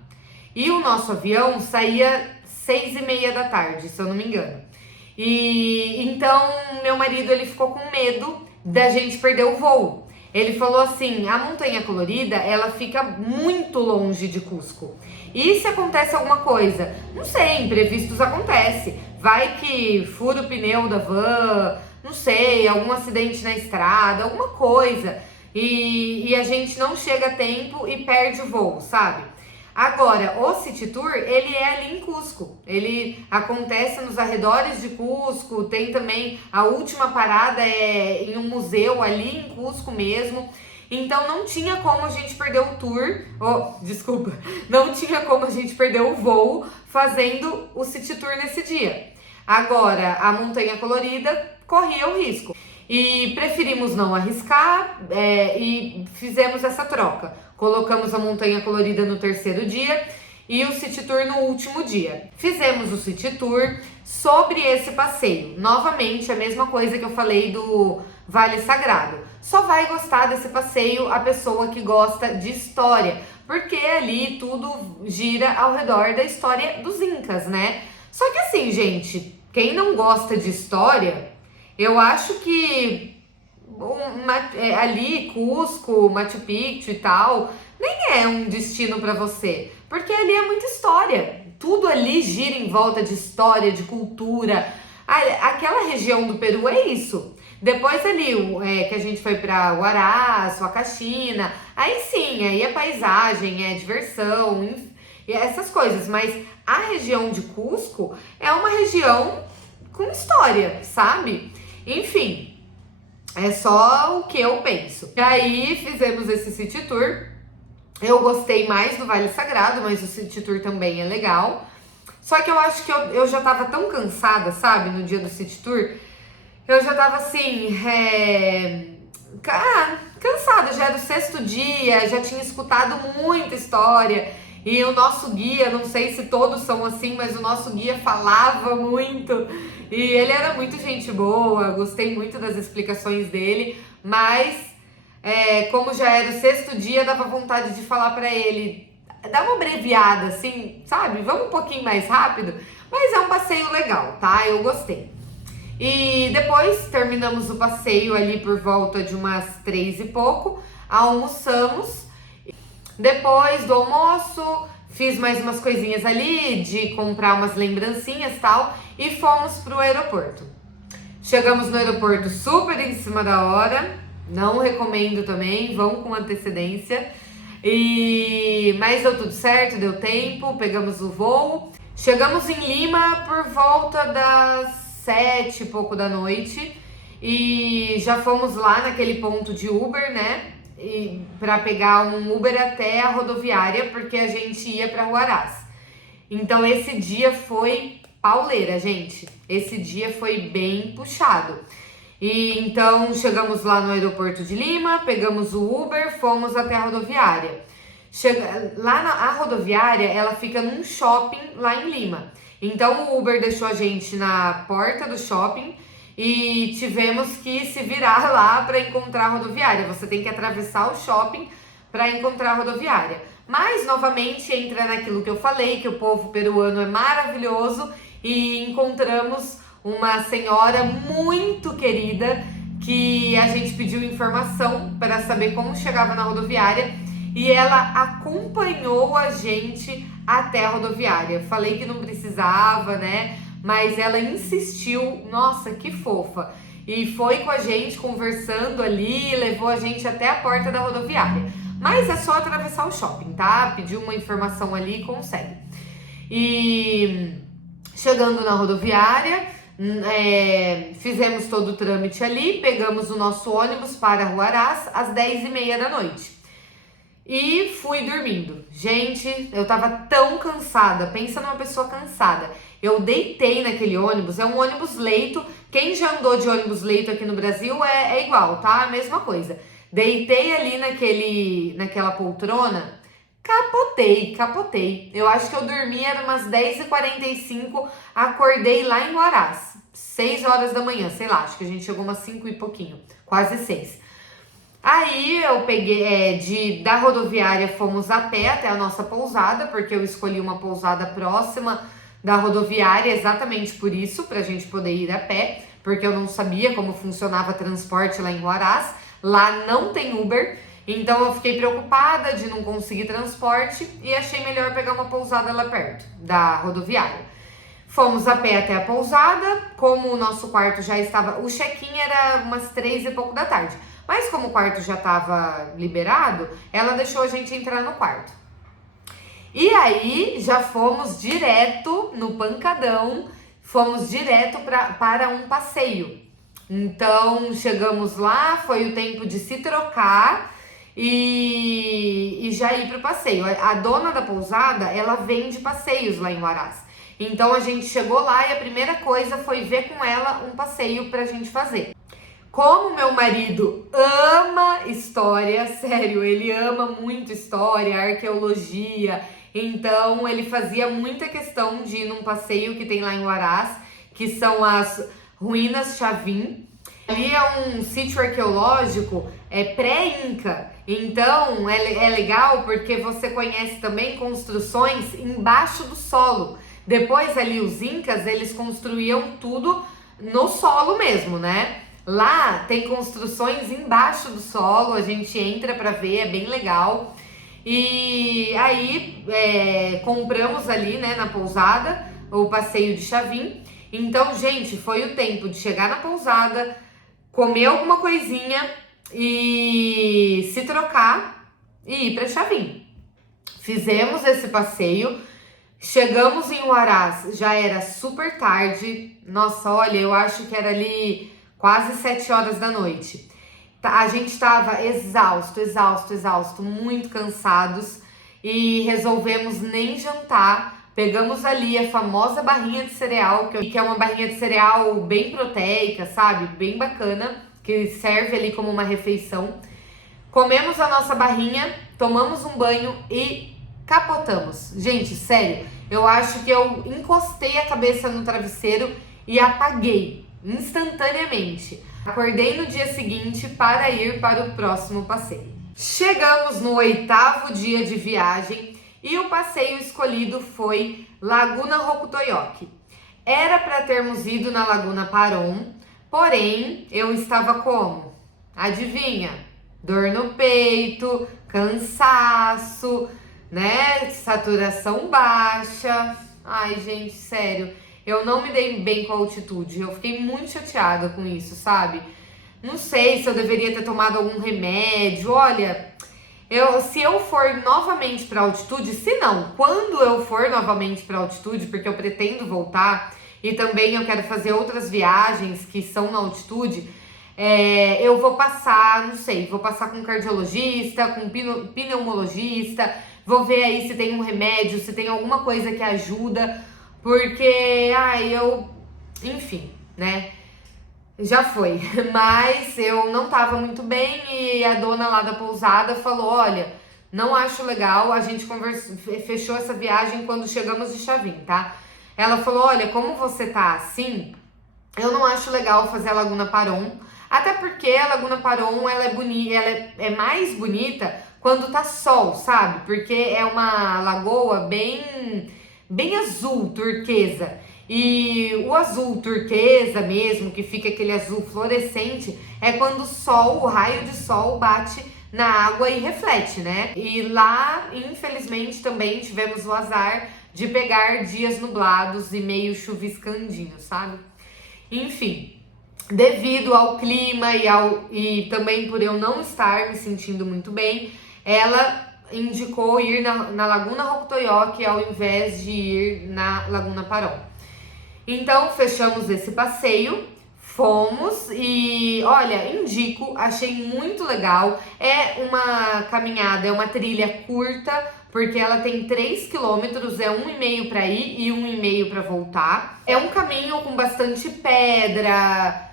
E o nosso avião saía 6h30 da tarde, se eu não me engano. E então, meu marido, ele ficou com medo da gente perder o voo. Ele falou assim, a Montanha Colorida, ela fica muito longe de Cusco. E se acontece alguma coisa? Não sei, imprevistos acontecem. Vai que fura o pneu da van, não sei, algum acidente na estrada, alguma coisa. E a gente não chega a tempo e perde o voo, sabe? Agora, o City Tour, ele é ali em Cusco. Ele acontece nos arredores de Cusco, tem também a última parada em um museu ali em Cusco mesmo. Então não tinha como a gente perder o tour, não tinha como a gente perder o voo fazendo o City Tour nesse dia. Agora, a Montanha Colorida corria o risco. E preferimos não arriscar e fizemos essa troca. Colocamos a Montanha Colorida no 3º dia e o City Tour no último dia. Fizemos o City Tour sobre esse passeio. Novamente, a mesma coisa que eu falei do Vale Sagrado. Só vai gostar desse passeio a pessoa que gosta de história, porque ali tudo gira ao redor da história dos Incas, né? Só que assim, gente, quem não gosta de história, eu acho que ali, Cusco, Machu Picchu e tal, nem é um destino para você, porque ali é muita história, tudo ali gira em volta de história, de cultura. Aquela região do Peru é isso. Depois ali, que a gente foi para Huaraz, Huacachina, aí sim, aí é paisagem, é diversão, e essas coisas, mas a região de Cusco é uma região com história, sabe? Enfim, é só o que eu penso. E aí fizemos esse City Tour. Eu gostei mais do Vale Sagrado, mas o City Tour também é legal. Só que eu acho que eu já tava tão cansada, sabe, no dia do City Tour. Eu já tava assim, cansada, já era o 6º dia, já tinha escutado muita história. E o nosso guia, não sei se todos são assim, mas o nosso guia falava muito. E ele era muito gente boa, gostei muito das explicações dele. Mas, como já era o 6º dia, dava vontade de falar pra ele, dá uma abreviada assim, sabe? Vamos um pouquinho mais rápido. Mas é um passeio legal, tá? Eu gostei. E depois terminamos o passeio ali por volta de umas 3 e pouco. Almoçamos. Depois do almoço, fiz mais umas coisinhas ali de comprar umas lembrancinhas e tal e fomos pro aeroporto. Chegamos no aeroporto super em cima da hora, não recomendo também, vão com antecedência. Mas deu tudo certo, deu tempo, pegamos o voo. Chegamos em Lima por volta das 7 e pouco da noite e já fomos lá naquele ponto de Uber, né? Para pegar um Uber até a rodoviária, porque a gente ia para Huaraz. Então esse dia foi pauleira, gente. Esse dia foi bem puxado. E então chegamos lá no aeroporto de Lima, pegamos o Uber, fomos até a rodoviária. A rodoviária, ela fica num shopping lá em Lima. Então o Uber deixou a gente na porta do shopping e tivemos que se virar lá para encontrar a rodoviária. Você tem que atravessar o shopping para encontrar a rodoviária. Mas novamente entra naquilo que eu falei, que o povo peruano é maravilhoso, e encontramos uma senhora muito querida que a gente pediu informação para saber como chegava na rodoviária e ela acompanhou a gente até a rodoviária. Falei que não precisava, né? Mas ela insistiu, nossa, que fofa. E foi com a gente conversando ali, levou a gente até a porta da rodoviária. Mas é só atravessar o shopping, tá? Pediu uma informação ali e consegue. E chegando na rodoviária, fizemos todo o trâmite ali, pegamos o nosso ônibus para Huaraz às 10h30 da noite. E fui dormindo. Gente, eu tava tão cansada, pensa numa pessoa cansada. Eu deitei naquele ônibus, é um ônibus leito. Quem já andou de ônibus leito aqui no Brasil é igual, tá? A mesma coisa. Deitei ali naquela poltrona, capotei. Eu acho que eu dormi, era umas 10h45, acordei lá em Huaraz, 6 horas da manhã, sei lá, acho que a gente chegou umas 5 e pouquinho, quase 6. Aí eu peguei, da rodoviária fomos a pé até a nossa pousada, porque eu escolhi uma pousada próxima da rodoviária exatamente por isso, pra gente poder ir a pé, porque eu não sabia como funcionava transporte lá em Huaraz. Lá não tem Uber, então eu fiquei preocupada de não conseguir transporte e achei melhor pegar uma pousada lá perto da rodoviária. Fomos a pé até a pousada, como o nosso quarto já estava... O check-in era umas 3 e pouco da tarde, mas como o quarto já estava liberado, ela deixou a gente entrar no quarto. E aí já fomos direto no pancadão, fomos direto para um passeio. Então chegamos lá, foi o tempo de se trocar e já ir para o passeio. A dona da pousada, ela vende passeios lá em Huaraz. Então a gente chegou lá e a primeira coisa foi ver com ela um passeio pra gente fazer. Como meu marido ama história, sério, ele ama muito história, arqueologia, então ele fazia muita questão de ir num passeio que tem lá em Huaraz, que são as Ruínas Chavin. Ali é um sítio arqueológico pré-inca, então é legal porque você conhece também construções embaixo do solo. Depois ali os incas, eles construíam tudo no solo mesmo, né? Lá tem construções embaixo do solo, a gente entra para ver, é bem legal. E aí compramos ali, né, na pousada, o passeio de Chavin. Então, gente, foi o tempo de chegar na pousada, comer alguma coisinha e se trocar e ir para Chavin. Fizemos esse passeio, chegamos em Huaraz, já era super tarde. Nossa, olha, eu acho que era ali quase 7 horas da noite. A gente estava exausto, muito cansados e resolvemos nem jantar. Pegamos ali a famosa barrinha de cereal, que é uma barrinha de cereal bem proteica, sabe? Bem bacana, que serve ali como uma refeição. Comemos a nossa barrinha, tomamos um banho e capotamos. Gente, sério, eu acho que eu encostei a cabeça no travesseiro e apaguei instantaneamente. Acordei no dia seguinte para ir para o próximo passeio. Chegamos no 8º dia de viagem e o passeio escolhido foi Laguna Rokutoyoki. Era para termos ido na Laguna Paron, porém eu estava como? Adivinha? Dor no peito, cansaço, né? Saturação baixa. Ai, gente, sério, eu não me dei bem com a altitude. Eu fiquei muito chateada com isso, sabe? Não sei se eu deveria ter tomado algum remédio. Olha, se eu for novamente para altitude, se não, quando eu for novamente para altitude, porque eu pretendo voltar e também eu quero fazer outras viagens que são na altitude, eu vou passar, não sei, vou passar com um cardiologista, com um pneumologista, vou ver aí se tem um remédio, se tem alguma coisa que ajuda, porque, enfim, né? Já foi, mas eu não tava muito bem e a dona lá da pousada falou: olha, não acho legal, a gente fechou essa viagem quando chegamos de Chavim, tá? Ela falou: olha, como você tá assim, eu não acho legal fazer a Laguna Paron, até porque a Laguna Paron ela é bonita, é mais bonita quando tá sol, sabe? Porque é uma lagoa bem azul, turquesa. E o azul turquesa mesmo, que fica aquele azul fluorescente, é quando o raio de sol bate na água e reflete, né? E lá, infelizmente, também tivemos o azar de pegar dias nublados e meio chuviscandinho, sabe? Enfim, devido ao clima e também por eu não estar me sentindo muito bem, ela indicou ir na Laguna Rocotoyoque ao invés de ir na Laguna Paron. Então, fechamos esse passeio, fomos e, olha, indico, achei muito legal. É uma caminhada, é uma trilha curta, porque ela tem 3 quilômetros, é 1,5 para ir e 1,5 para voltar. É um caminho com bastante pedra,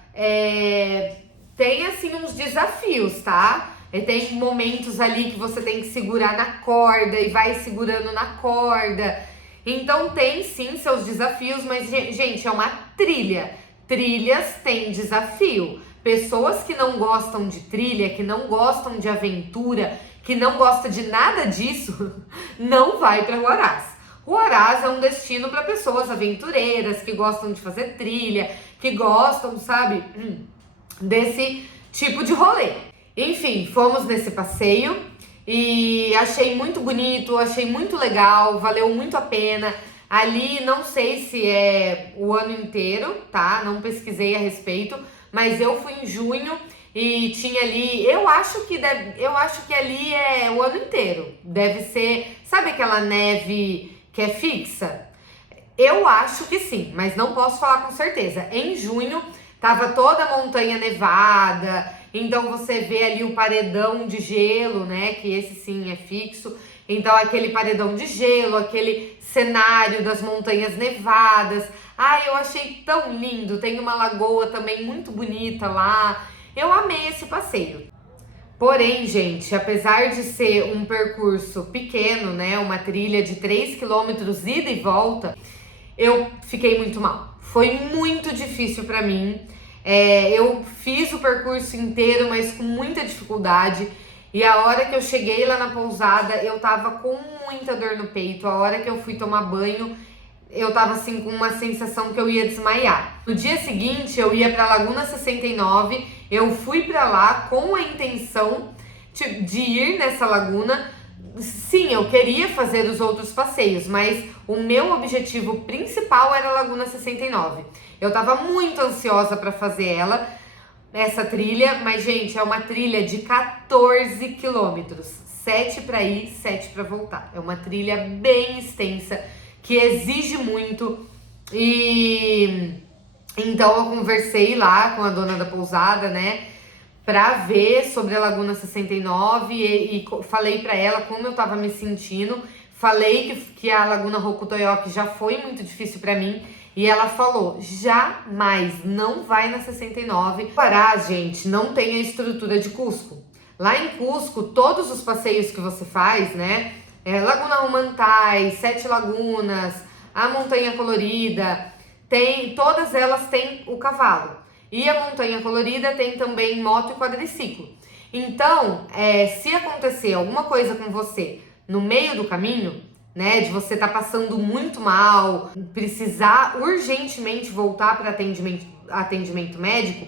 tem assim uns desafios, tá? Tem momentos ali que você tem que segurar na corda e vai segurando na corda. Então tem sim seus desafios, mas gente, é uma trilha. Trilhas têm desafio. Pessoas que não gostam de trilha, que não gostam de aventura, que não gostam de nada disso, não vai para Huaraz. Huaraz é um destino para pessoas aventureiras, que gostam de fazer trilha, que gostam, sabe, desse tipo de rolê. Enfim, fomos nesse passeio e achei muito bonito, achei muito legal, valeu muito a pena. Ali não sei se é o ano inteiro, tá? Não pesquisei a respeito, mas eu fui em junho e tinha ali, eu acho que ali é o ano inteiro. Deve ser, sabe aquela neve que é fixa? Eu acho que sim, mas não posso falar com certeza. Em junho tava toda a montanha nevada, então você vê ali o paredão de gelo, né? Que esse sim é fixo. Então aquele paredão de gelo, aquele cenário das montanhas nevadas. Ai, eu achei tão lindo. Tem uma lagoa também muito bonita lá. Eu amei esse passeio. Porém, gente, apesar de ser um percurso pequeno, né? Uma trilha de 3 quilômetros ida e volta, eu fiquei muito mal. Foi muito difícil para mim. Eu fiz o percurso inteiro, mas com muita dificuldade. E a hora que eu cheguei lá na pousada, eu tava com muita dor no peito. A hora que eu fui tomar banho, eu tava assim com uma sensação que eu ia desmaiar. No dia seguinte, eu ia pra Laguna 69. Eu fui pra lá com a intenção de ir nessa laguna. Sim, eu queria fazer os outros passeios, mas o meu objetivo principal era a Laguna 69. Eu tava muito ansiosa para fazer essa trilha, mas gente, é uma trilha de 14 quilômetros, 7 para ir, 7 para voltar. É uma trilha bem extensa, que exige muito. E então eu conversei lá com a dona da pousada, né, para ver sobre a Laguna 69 e falei para ela como eu tava me sentindo. Falei que a Laguna Rocotoyoque já foi muito difícil para mim e ela falou: jamais, não vai na 69. Pará, gente, não tem a estrutura de Cusco. Lá em Cusco, todos os passeios que você faz, né, Laguna Humantay, Sete Lagunas, a Montanha Colorida, todas elas têm o cavalo. E a Montanha Colorida tem também moto e quadriciclo. Então, se acontecer alguma coisa com você no meio do caminho, né, de você estar passando muito mal, precisar urgentemente voltar para atendimento médico,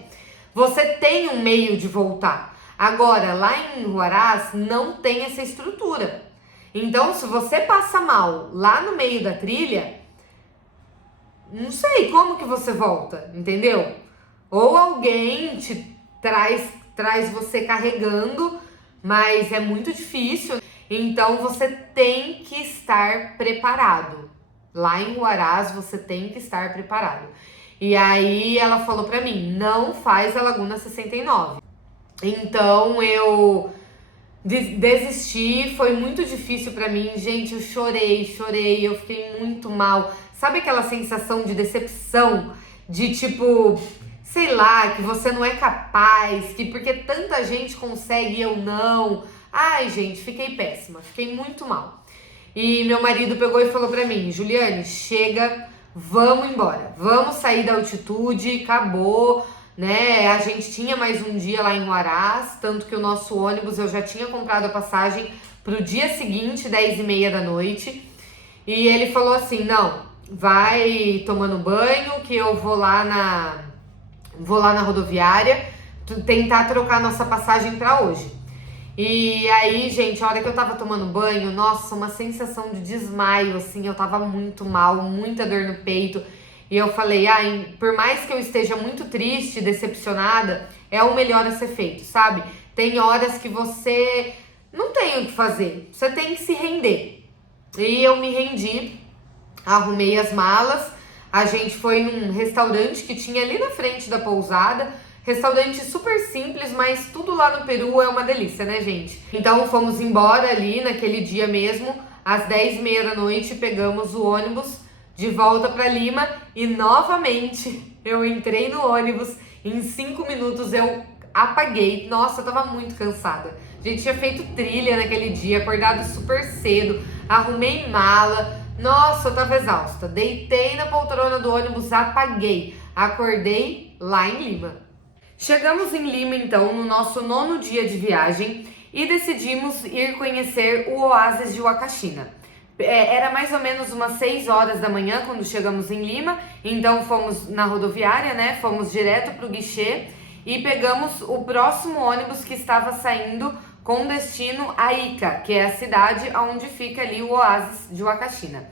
você tem um meio de voltar. Agora, lá em Huaraz, não tem essa estrutura. Então, se você passa mal lá no meio da trilha, não sei como que você volta, entendeu? Ou alguém te traz você carregando, mas é muito difícil. Então você tem que estar preparado. Lá em Huaraz você tem que estar preparado. E aí ela falou pra mim, não faz a Laguna 69. Então eu desisti, foi muito difícil pra mim, gente, eu chorei, eu fiquei muito mal. Sabe aquela sensação de decepção, de tipo, sei lá, que você não é capaz, que porque tanta gente consegue e eu não. Ai, gente, fiquei péssima, fiquei muito mal. E meu marido pegou e falou pra mim, Juliane, chega, vamos embora, vamos sair da altitude, acabou, né? A gente tinha mais um dia lá em Huaraz, tanto que o nosso ônibus eu já tinha comprado a passagem pro dia seguinte, 10h30 da noite. E ele falou assim, não, vai tomando banho que eu vou lá na rodoviária tentar trocar nossa passagem pra hoje. E aí, gente, a hora que eu tava tomando banho, nossa, uma sensação de desmaio, assim, eu tava muito mal, muita dor no peito. E eu falei, por mais que eu esteja muito triste, decepcionada, é o melhor a ser feito, sabe? Tem horas que você não tem o que fazer, você tem que se render. E eu me rendi, arrumei as malas, a gente foi num restaurante que tinha ali na frente da pousada. Restaurante super simples, mas tudo lá no Peru é uma delícia, né, gente? Então fomos embora ali naquele dia mesmo, às 10h30 da noite, pegamos o ônibus de volta para Lima e novamente eu entrei no ônibus, em 5 minutos eu apaguei. Nossa, eu tava muito cansada. A gente tinha feito trilha naquele dia, acordado super cedo, arrumei mala. Nossa, eu tava exausta. Deitei na poltrona do ônibus, apaguei. Acordei lá em Lima. Chegamos em Lima, então, no nosso 9º dia de viagem e decidimos ir conhecer o Oásis de Huacachina. Era mais ou menos umas 6 horas da manhã quando chegamos em Lima, então fomos na rodoviária, né? Fomos direto para o guichê e pegamos o próximo ônibus que estava saindo com destino a Ica, que é a cidade onde fica ali o Oásis de Huacachina.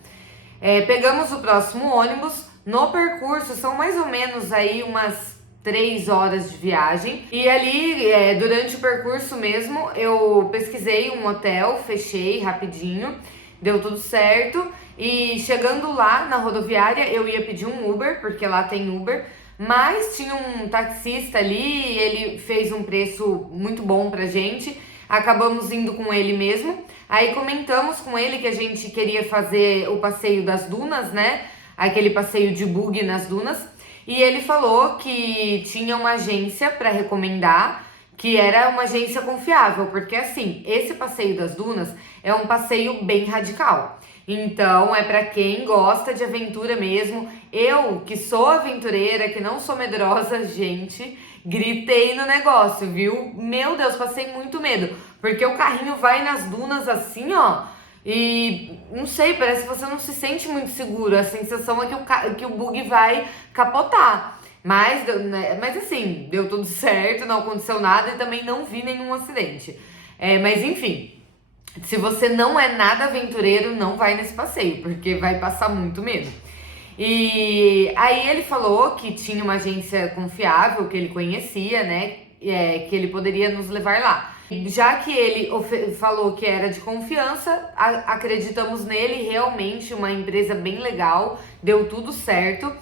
Pegamos o próximo ônibus, no percurso são mais ou menos aí umas 3 horas de viagem. E ali, durante o percurso mesmo, eu pesquisei um hotel, fechei rapidinho, deu tudo certo. E chegando lá na rodoviária, eu ia pedir um Uber, porque lá tem Uber. Mas tinha um taxista ali, ele fez um preço muito bom pra gente. Acabamos indo com ele mesmo. Aí comentamos com ele que a gente queria fazer o passeio das dunas, né? Aquele passeio de buggy nas dunas. E ele falou que tinha uma agência para recomendar, que era uma agência confiável, porque assim, esse passeio das dunas é um passeio bem radical. Então é para quem gosta de aventura mesmo. Eu, que sou aventureira, que não sou medrosa, gente, gritei no negócio, viu? Meu Deus, passei muito medo, porque o carrinho vai nas dunas assim, ó. E não sei, parece que você não se sente muito seguro. A sensação é que o bug vai capotar. Mas, mas assim, deu tudo certo, não aconteceu nada e também não vi nenhum acidente. Mas enfim, se você não é nada aventureiro, não vai nesse passeio, porque vai passar muito medo. E aí ele falou que tinha uma agência confiável, que ele conhecia, né? Que ele poderia nos levar lá. Já que ele falou que era de confiança, acreditamos nele, realmente uma empresa bem legal, deu tudo certo.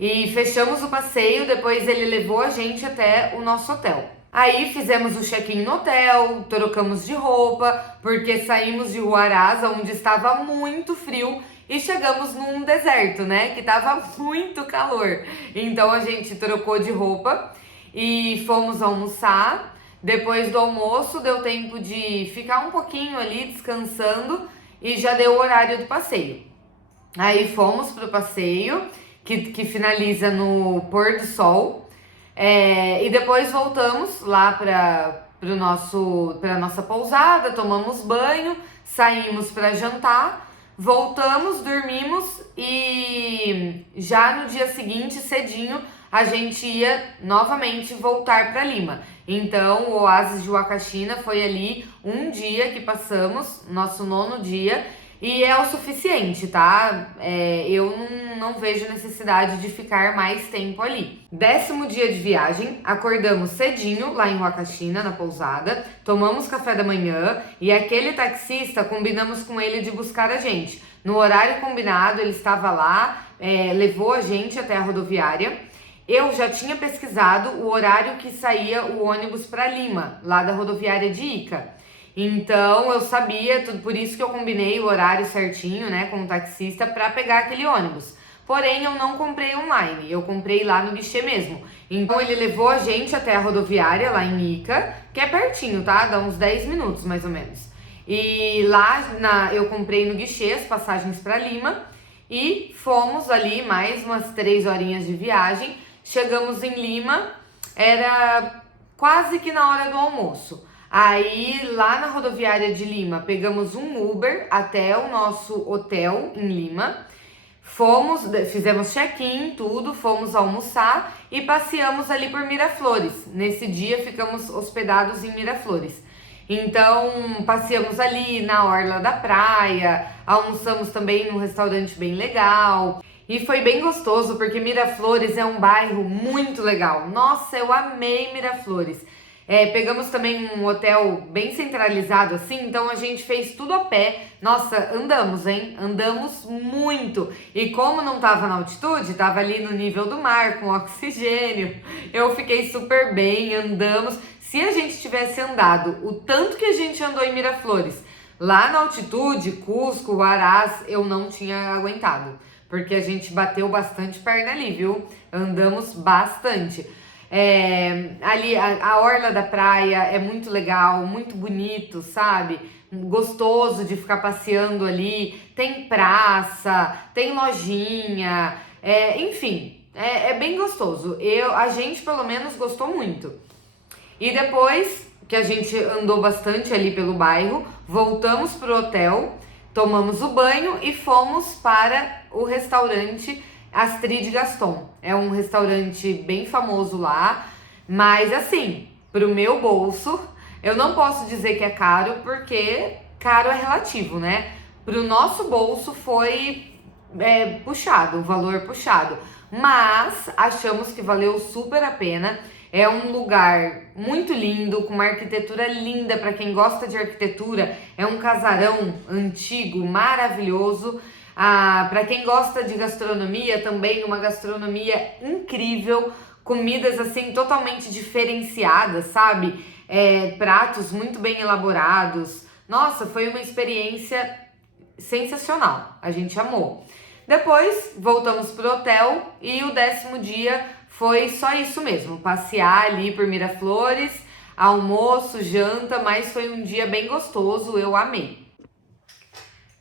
E fechamos o passeio, depois ele levou a gente até o nosso hotel. Aí fizemos o check-in no hotel, trocamos de roupa, porque saímos de Huaraz, onde estava muito frio, e chegamos num deserto, né, que tava muito calor. Então a gente trocou de roupa e fomos almoçar. Depois do almoço, deu tempo de ficar um pouquinho ali descansando e já deu o horário do passeio. Aí fomos pro passeio, que finaliza no pôr do sol, e depois voltamos lá para nossa pousada, tomamos banho, saímos para jantar, voltamos, dormimos e já no dia seguinte, cedinho, a gente ia novamente voltar para Lima. Então, o Oásis de Huacachina foi ali um dia que passamos, nosso 9º dia, e é o suficiente, tá? Eu não vejo necessidade de ficar mais tempo ali. 10º dia de viagem, acordamos cedinho lá em Huacachina, na pousada, tomamos café da manhã e aquele taxista, combinamos com ele de buscar a gente. No horário combinado, ele estava lá, levou a gente até a rodoviária. Eu já tinha pesquisado o horário que saía o ônibus para Lima, lá da rodoviária de Ica. Então eu sabia, tudo por isso que eu combinei o horário certinho, né, com o taxista para pegar aquele ônibus. Porém, eu não comprei online, eu comprei lá no guichê mesmo. Então ele levou a gente até a rodoviária lá em Ica, que é pertinho, tá? Dá uns 10 minutos mais ou menos. E lá eu comprei no guichê as passagens para Lima e fomos ali mais umas 3 horinhas de viagem. Chegamos em Lima, era quase que na hora do almoço. Aí, lá na rodoviária de Lima, pegamos um Uber até o nosso hotel em Lima. Fizemos check-in, tudo, fomos almoçar e passeamos ali por Miraflores. Nesse dia, ficamos hospedados em Miraflores. Então, passeamos ali na orla da praia, almoçamos também num restaurante bem legal. E foi bem gostoso, porque Miraflores é um bairro muito legal. Nossa, eu amei Miraflores. Pegamos também um hotel bem centralizado assim, então a gente fez tudo a pé. Nossa, andamos, hein? Andamos muito. E como não tava na altitude, tava ali no nível do mar, com oxigênio. Eu fiquei super bem, andamos. Se a gente tivesse andado o tanto que a gente andou em Miraflores, lá na altitude, Cusco, Huaraz, eu não tinha aguentado. Porque a gente bateu bastante perna ali, viu? Andamos bastante. Ali a orla da praia é muito legal, muito bonito, sabe? Gostoso de ficar passeando ali. Tem praça, tem lojinha, enfim, é bem gostoso. A gente pelo menos gostou muito. E depois que a gente andou bastante ali pelo bairro, voltamos pro hotel, tomamos o banho e fomos para o restaurante Astrid Gaston. É um restaurante bem famoso lá, mas assim, pro meu bolso, eu não posso dizer que é caro, porque caro é relativo, né? Pro nosso bolso foi puxado, o valor puxado, mas achamos que valeu super a pena. É um lugar muito lindo, com uma arquitetura linda para quem gosta de arquitetura. É um casarão antigo, maravilhoso. Para quem gosta de gastronomia, também uma gastronomia incrível, comidas assim totalmente diferenciadas, sabe? Pratos muito bem elaborados. Nossa, foi uma experiência sensacional, a gente amou. Depois voltamos pro hotel e o 10º dia foi só isso mesmo, passear ali por Miraflores, almoço, janta, mas foi um dia bem gostoso, eu amei.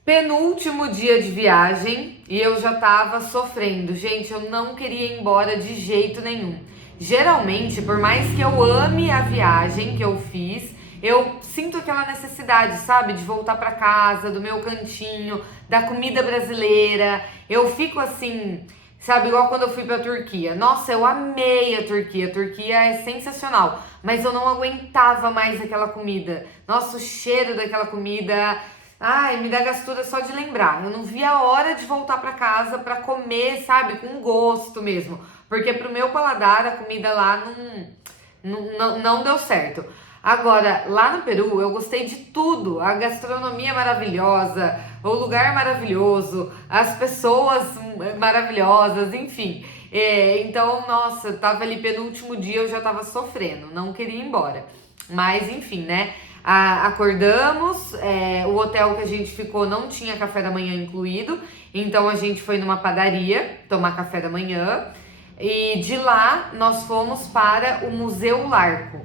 Penúltimo dia de viagem e eu já tava sofrendo. Gente, eu não queria ir embora de jeito nenhum. Geralmente, por mais que eu ame a viagem que eu fiz, eu sinto aquela necessidade, sabe, de voltar para casa, do meu cantinho, da comida brasileira. Eu fico assim, sabe, igual quando eu fui pra Turquia. Nossa, eu amei a Turquia. A Turquia é sensacional, mas eu não aguentava mais aquela comida. Nossa, o cheiro daquela comida, ai, me dá gastura só de lembrar. Eu não via a hora de voltar pra casa pra comer, sabe, com gosto mesmo. Porque pro meu paladar a comida lá não deu certo. Agora, lá no Peru, eu gostei de tudo. A gastronomia é maravilhosa, o lugar é maravilhoso, as pessoas maravilhosas, enfim. Então, nossa, tava ali penúltimo dia, eu já tava sofrendo, não queria ir embora. Mas, enfim, né? Acordamos, o hotel que a gente ficou não tinha café da manhã incluído, então a gente foi numa padaria tomar café da manhã. E de lá, nós fomos para o Museu Larco.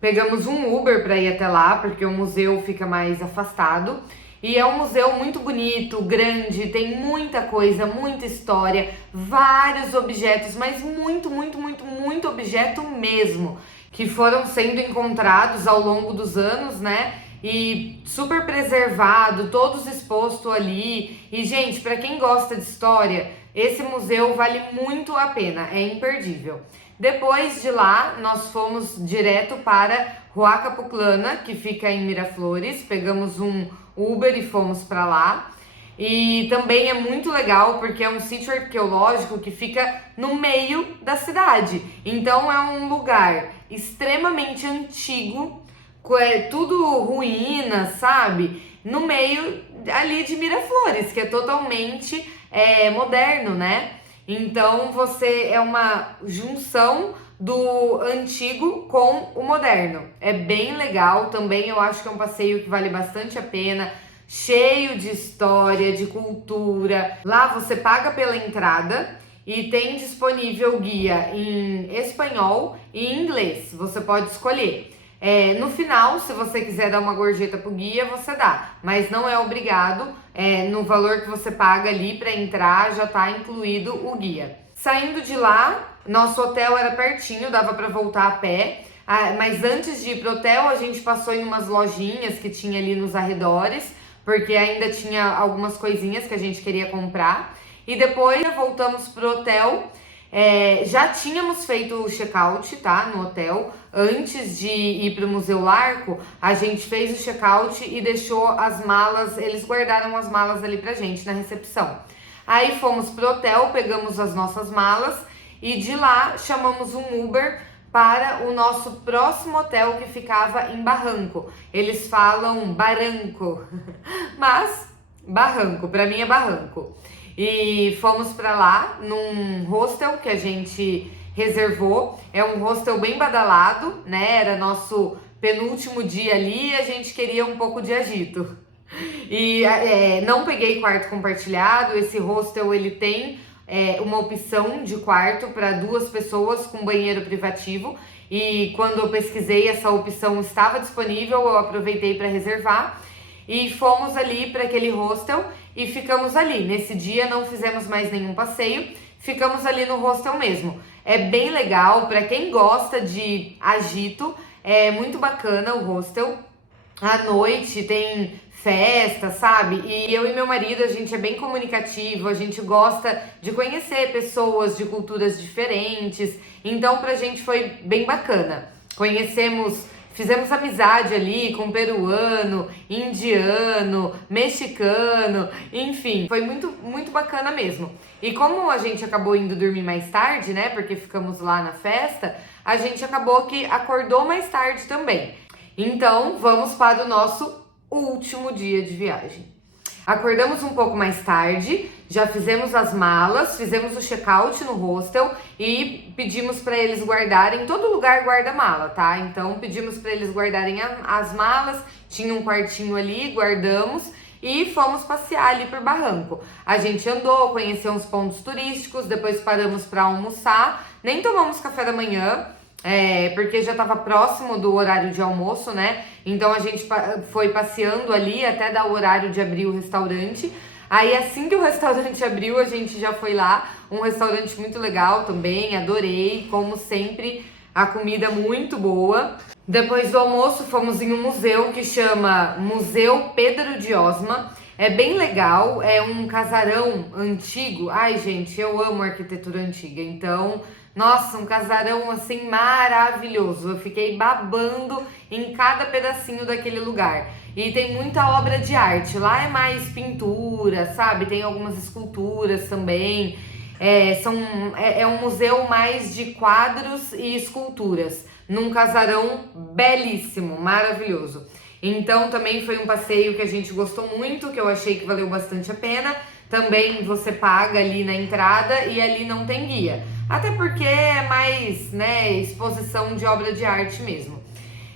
Pegamos um Uber para ir até lá, porque o museu fica mais afastado. E é um museu muito bonito, grande, tem muita coisa, muita história, vários objetos, mas muito objeto mesmo, que foram sendo encontrados ao longo dos anos, né? E super preservado, todos expostos ali. E, gente, para quem gosta de história, esse museu vale muito a pena, é imperdível. Depois de lá, nós fomos direto para Huacapuclana, que fica em Miraflores. Pegamos um Uber e fomos para lá. E também é muito legal porque é um sítio arqueológico que fica no meio da cidade. Então é um lugar extremamente antigo, tudo ruína, sabe? No meio ali de Miraflores, que é totalmente moderno, né? Então você é uma junção do antigo com o moderno. É bem legal também, eu acho que é um passeio que vale bastante a pena, cheio de história, de cultura. Lá você paga pela entrada e tem disponível guia em espanhol e em inglês, você pode escolher. No final, se você quiser dar uma gorjeta pro guia, você dá, mas não é obrigado. No valor que você paga ali para entrar já tá incluído o guia. Saindo de lá, nosso hotel era pertinho, dava para voltar a pé. Mas antes de ir pro hotel, a gente passou em umas lojinhas que tinha ali nos arredores, porque ainda tinha algumas coisinhas que a gente queria comprar. E depois voltamos pro hotel. Já tínhamos feito o check-out, tá, no hotel. Antes de ir pro Museu Larco, a gente fez o check-out e deixou as malas, eles guardaram as malas ali pra gente na recepção. Aí fomos pro hotel, pegamos as nossas malas e de lá chamamos um Uber para o nosso próximo hotel que ficava em Barranco. Eles falam Barranco, mas Barranco, pra mim é Barranco. E fomos para lá num hostel que a gente reservou. É um hostel bem badalado, né? Era nosso penúltimo dia ali e a gente queria um pouco de agito. E não peguei quarto compartilhado. Esse hostel ele tem uma opção de quarto para 2 pessoas com banheiro privativo. E quando eu pesquisei, essa opção estava disponível, eu aproveitei para reservar. E fomos ali para aquele hostel e ficamos ali. Nesse dia não fizemos mais nenhum passeio, ficamos ali no hostel mesmo. É bem legal, para quem gosta de agito, é muito bacana o hostel. À noite tem festa, sabe? E eu e meu marido, a gente é bem comunicativo, a gente gosta de conhecer pessoas de culturas diferentes. Então pra gente foi bem bacana. Fizemos amizade ali com peruano, indiano, mexicano, enfim, foi muito, muito bacana mesmo. E como a gente acabou indo dormir mais tarde, né, porque ficamos lá na festa, a gente acabou que acordou mais tarde também. Então, vamos para o nosso último dia de viagem. Acordamos um pouco mais tarde, já fizemos as malas, fizemos o check-out no hostel e pedimos para eles guardarem, todo lugar guarda mala, tá? Então pedimos para eles guardarem as malas, tinha um quartinho ali, guardamos e fomos passear ali por Barranco. A gente andou, conheceu uns pontos turísticos, depois paramos para almoçar, nem tomamos café da manhã, porque já estava próximo do horário de almoço, né? Então a gente foi passeando ali até dar o horário de abrir o restaurante. Aí assim que o restaurante abriu, a gente já foi lá. Um restaurante muito legal também, adorei. Como sempre, a comida muito boa. Depois do almoço, fomos em um museu que chama Museu Pedro de Osma. É bem legal, é um casarão antigo. Ai, gente, eu amo arquitetura antiga, então... Nossa, um casarão assim maravilhoso. Eu fiquei babando em cada pedacinho daquele lugar. E tem muita obra de arte. Lá é mais pintura, sabe? Tem algumas esculturas também. É um museu mais de quadros e esculturas. Num casarão belíssimo, maravilhoso. Então também foi um passeio que a gente gostou muito, que eu achei que valeu bastante a pena. Também você paga ali na entrada e ali não tem guia. Até porque é mais, né, exposição de obra de arte mesmo.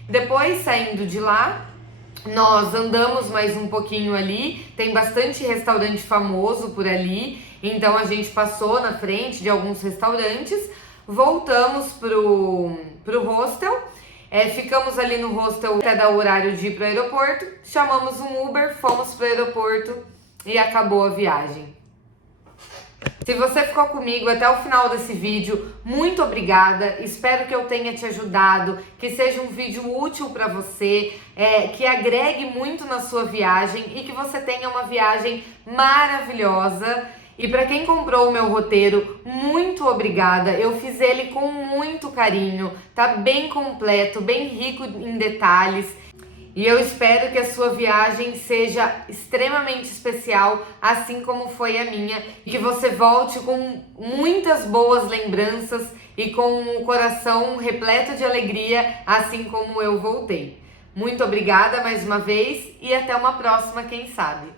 Depois, saindo de lá, nós andamos mais um pouquinho ali. Tem bastante restaurante famoso por ali. Então a gente passou na frente de alguns restaurantes. Voltamos pro hostel. Ficamos ali no hostel até dar o horário de ir pro aeroporto. Chamamos um Uber, fomos pro aeroporto e acabou a viagem. Se você ficou comigo até o final desse vídeo, muito obrigada. Espero que eu tenha te ajudado, que seja um vídeo útil para você, que agregue muito na sua viagem e que você tenha uma viagem maravilhosa. E para quem comprou o meu roteiro, muito obrigada. Eu fiz ele com muito carinho, tá bem completo, bem rico em detalhes. E eu espero que a sua viagem seja extremamente especial, assim como foi a minha, e que você volte com muitas boas lembranças e com o coração repleto de alegria, assim como eu voltei. Muito obrigada mais uma vez e até uma próxima, quem sabe.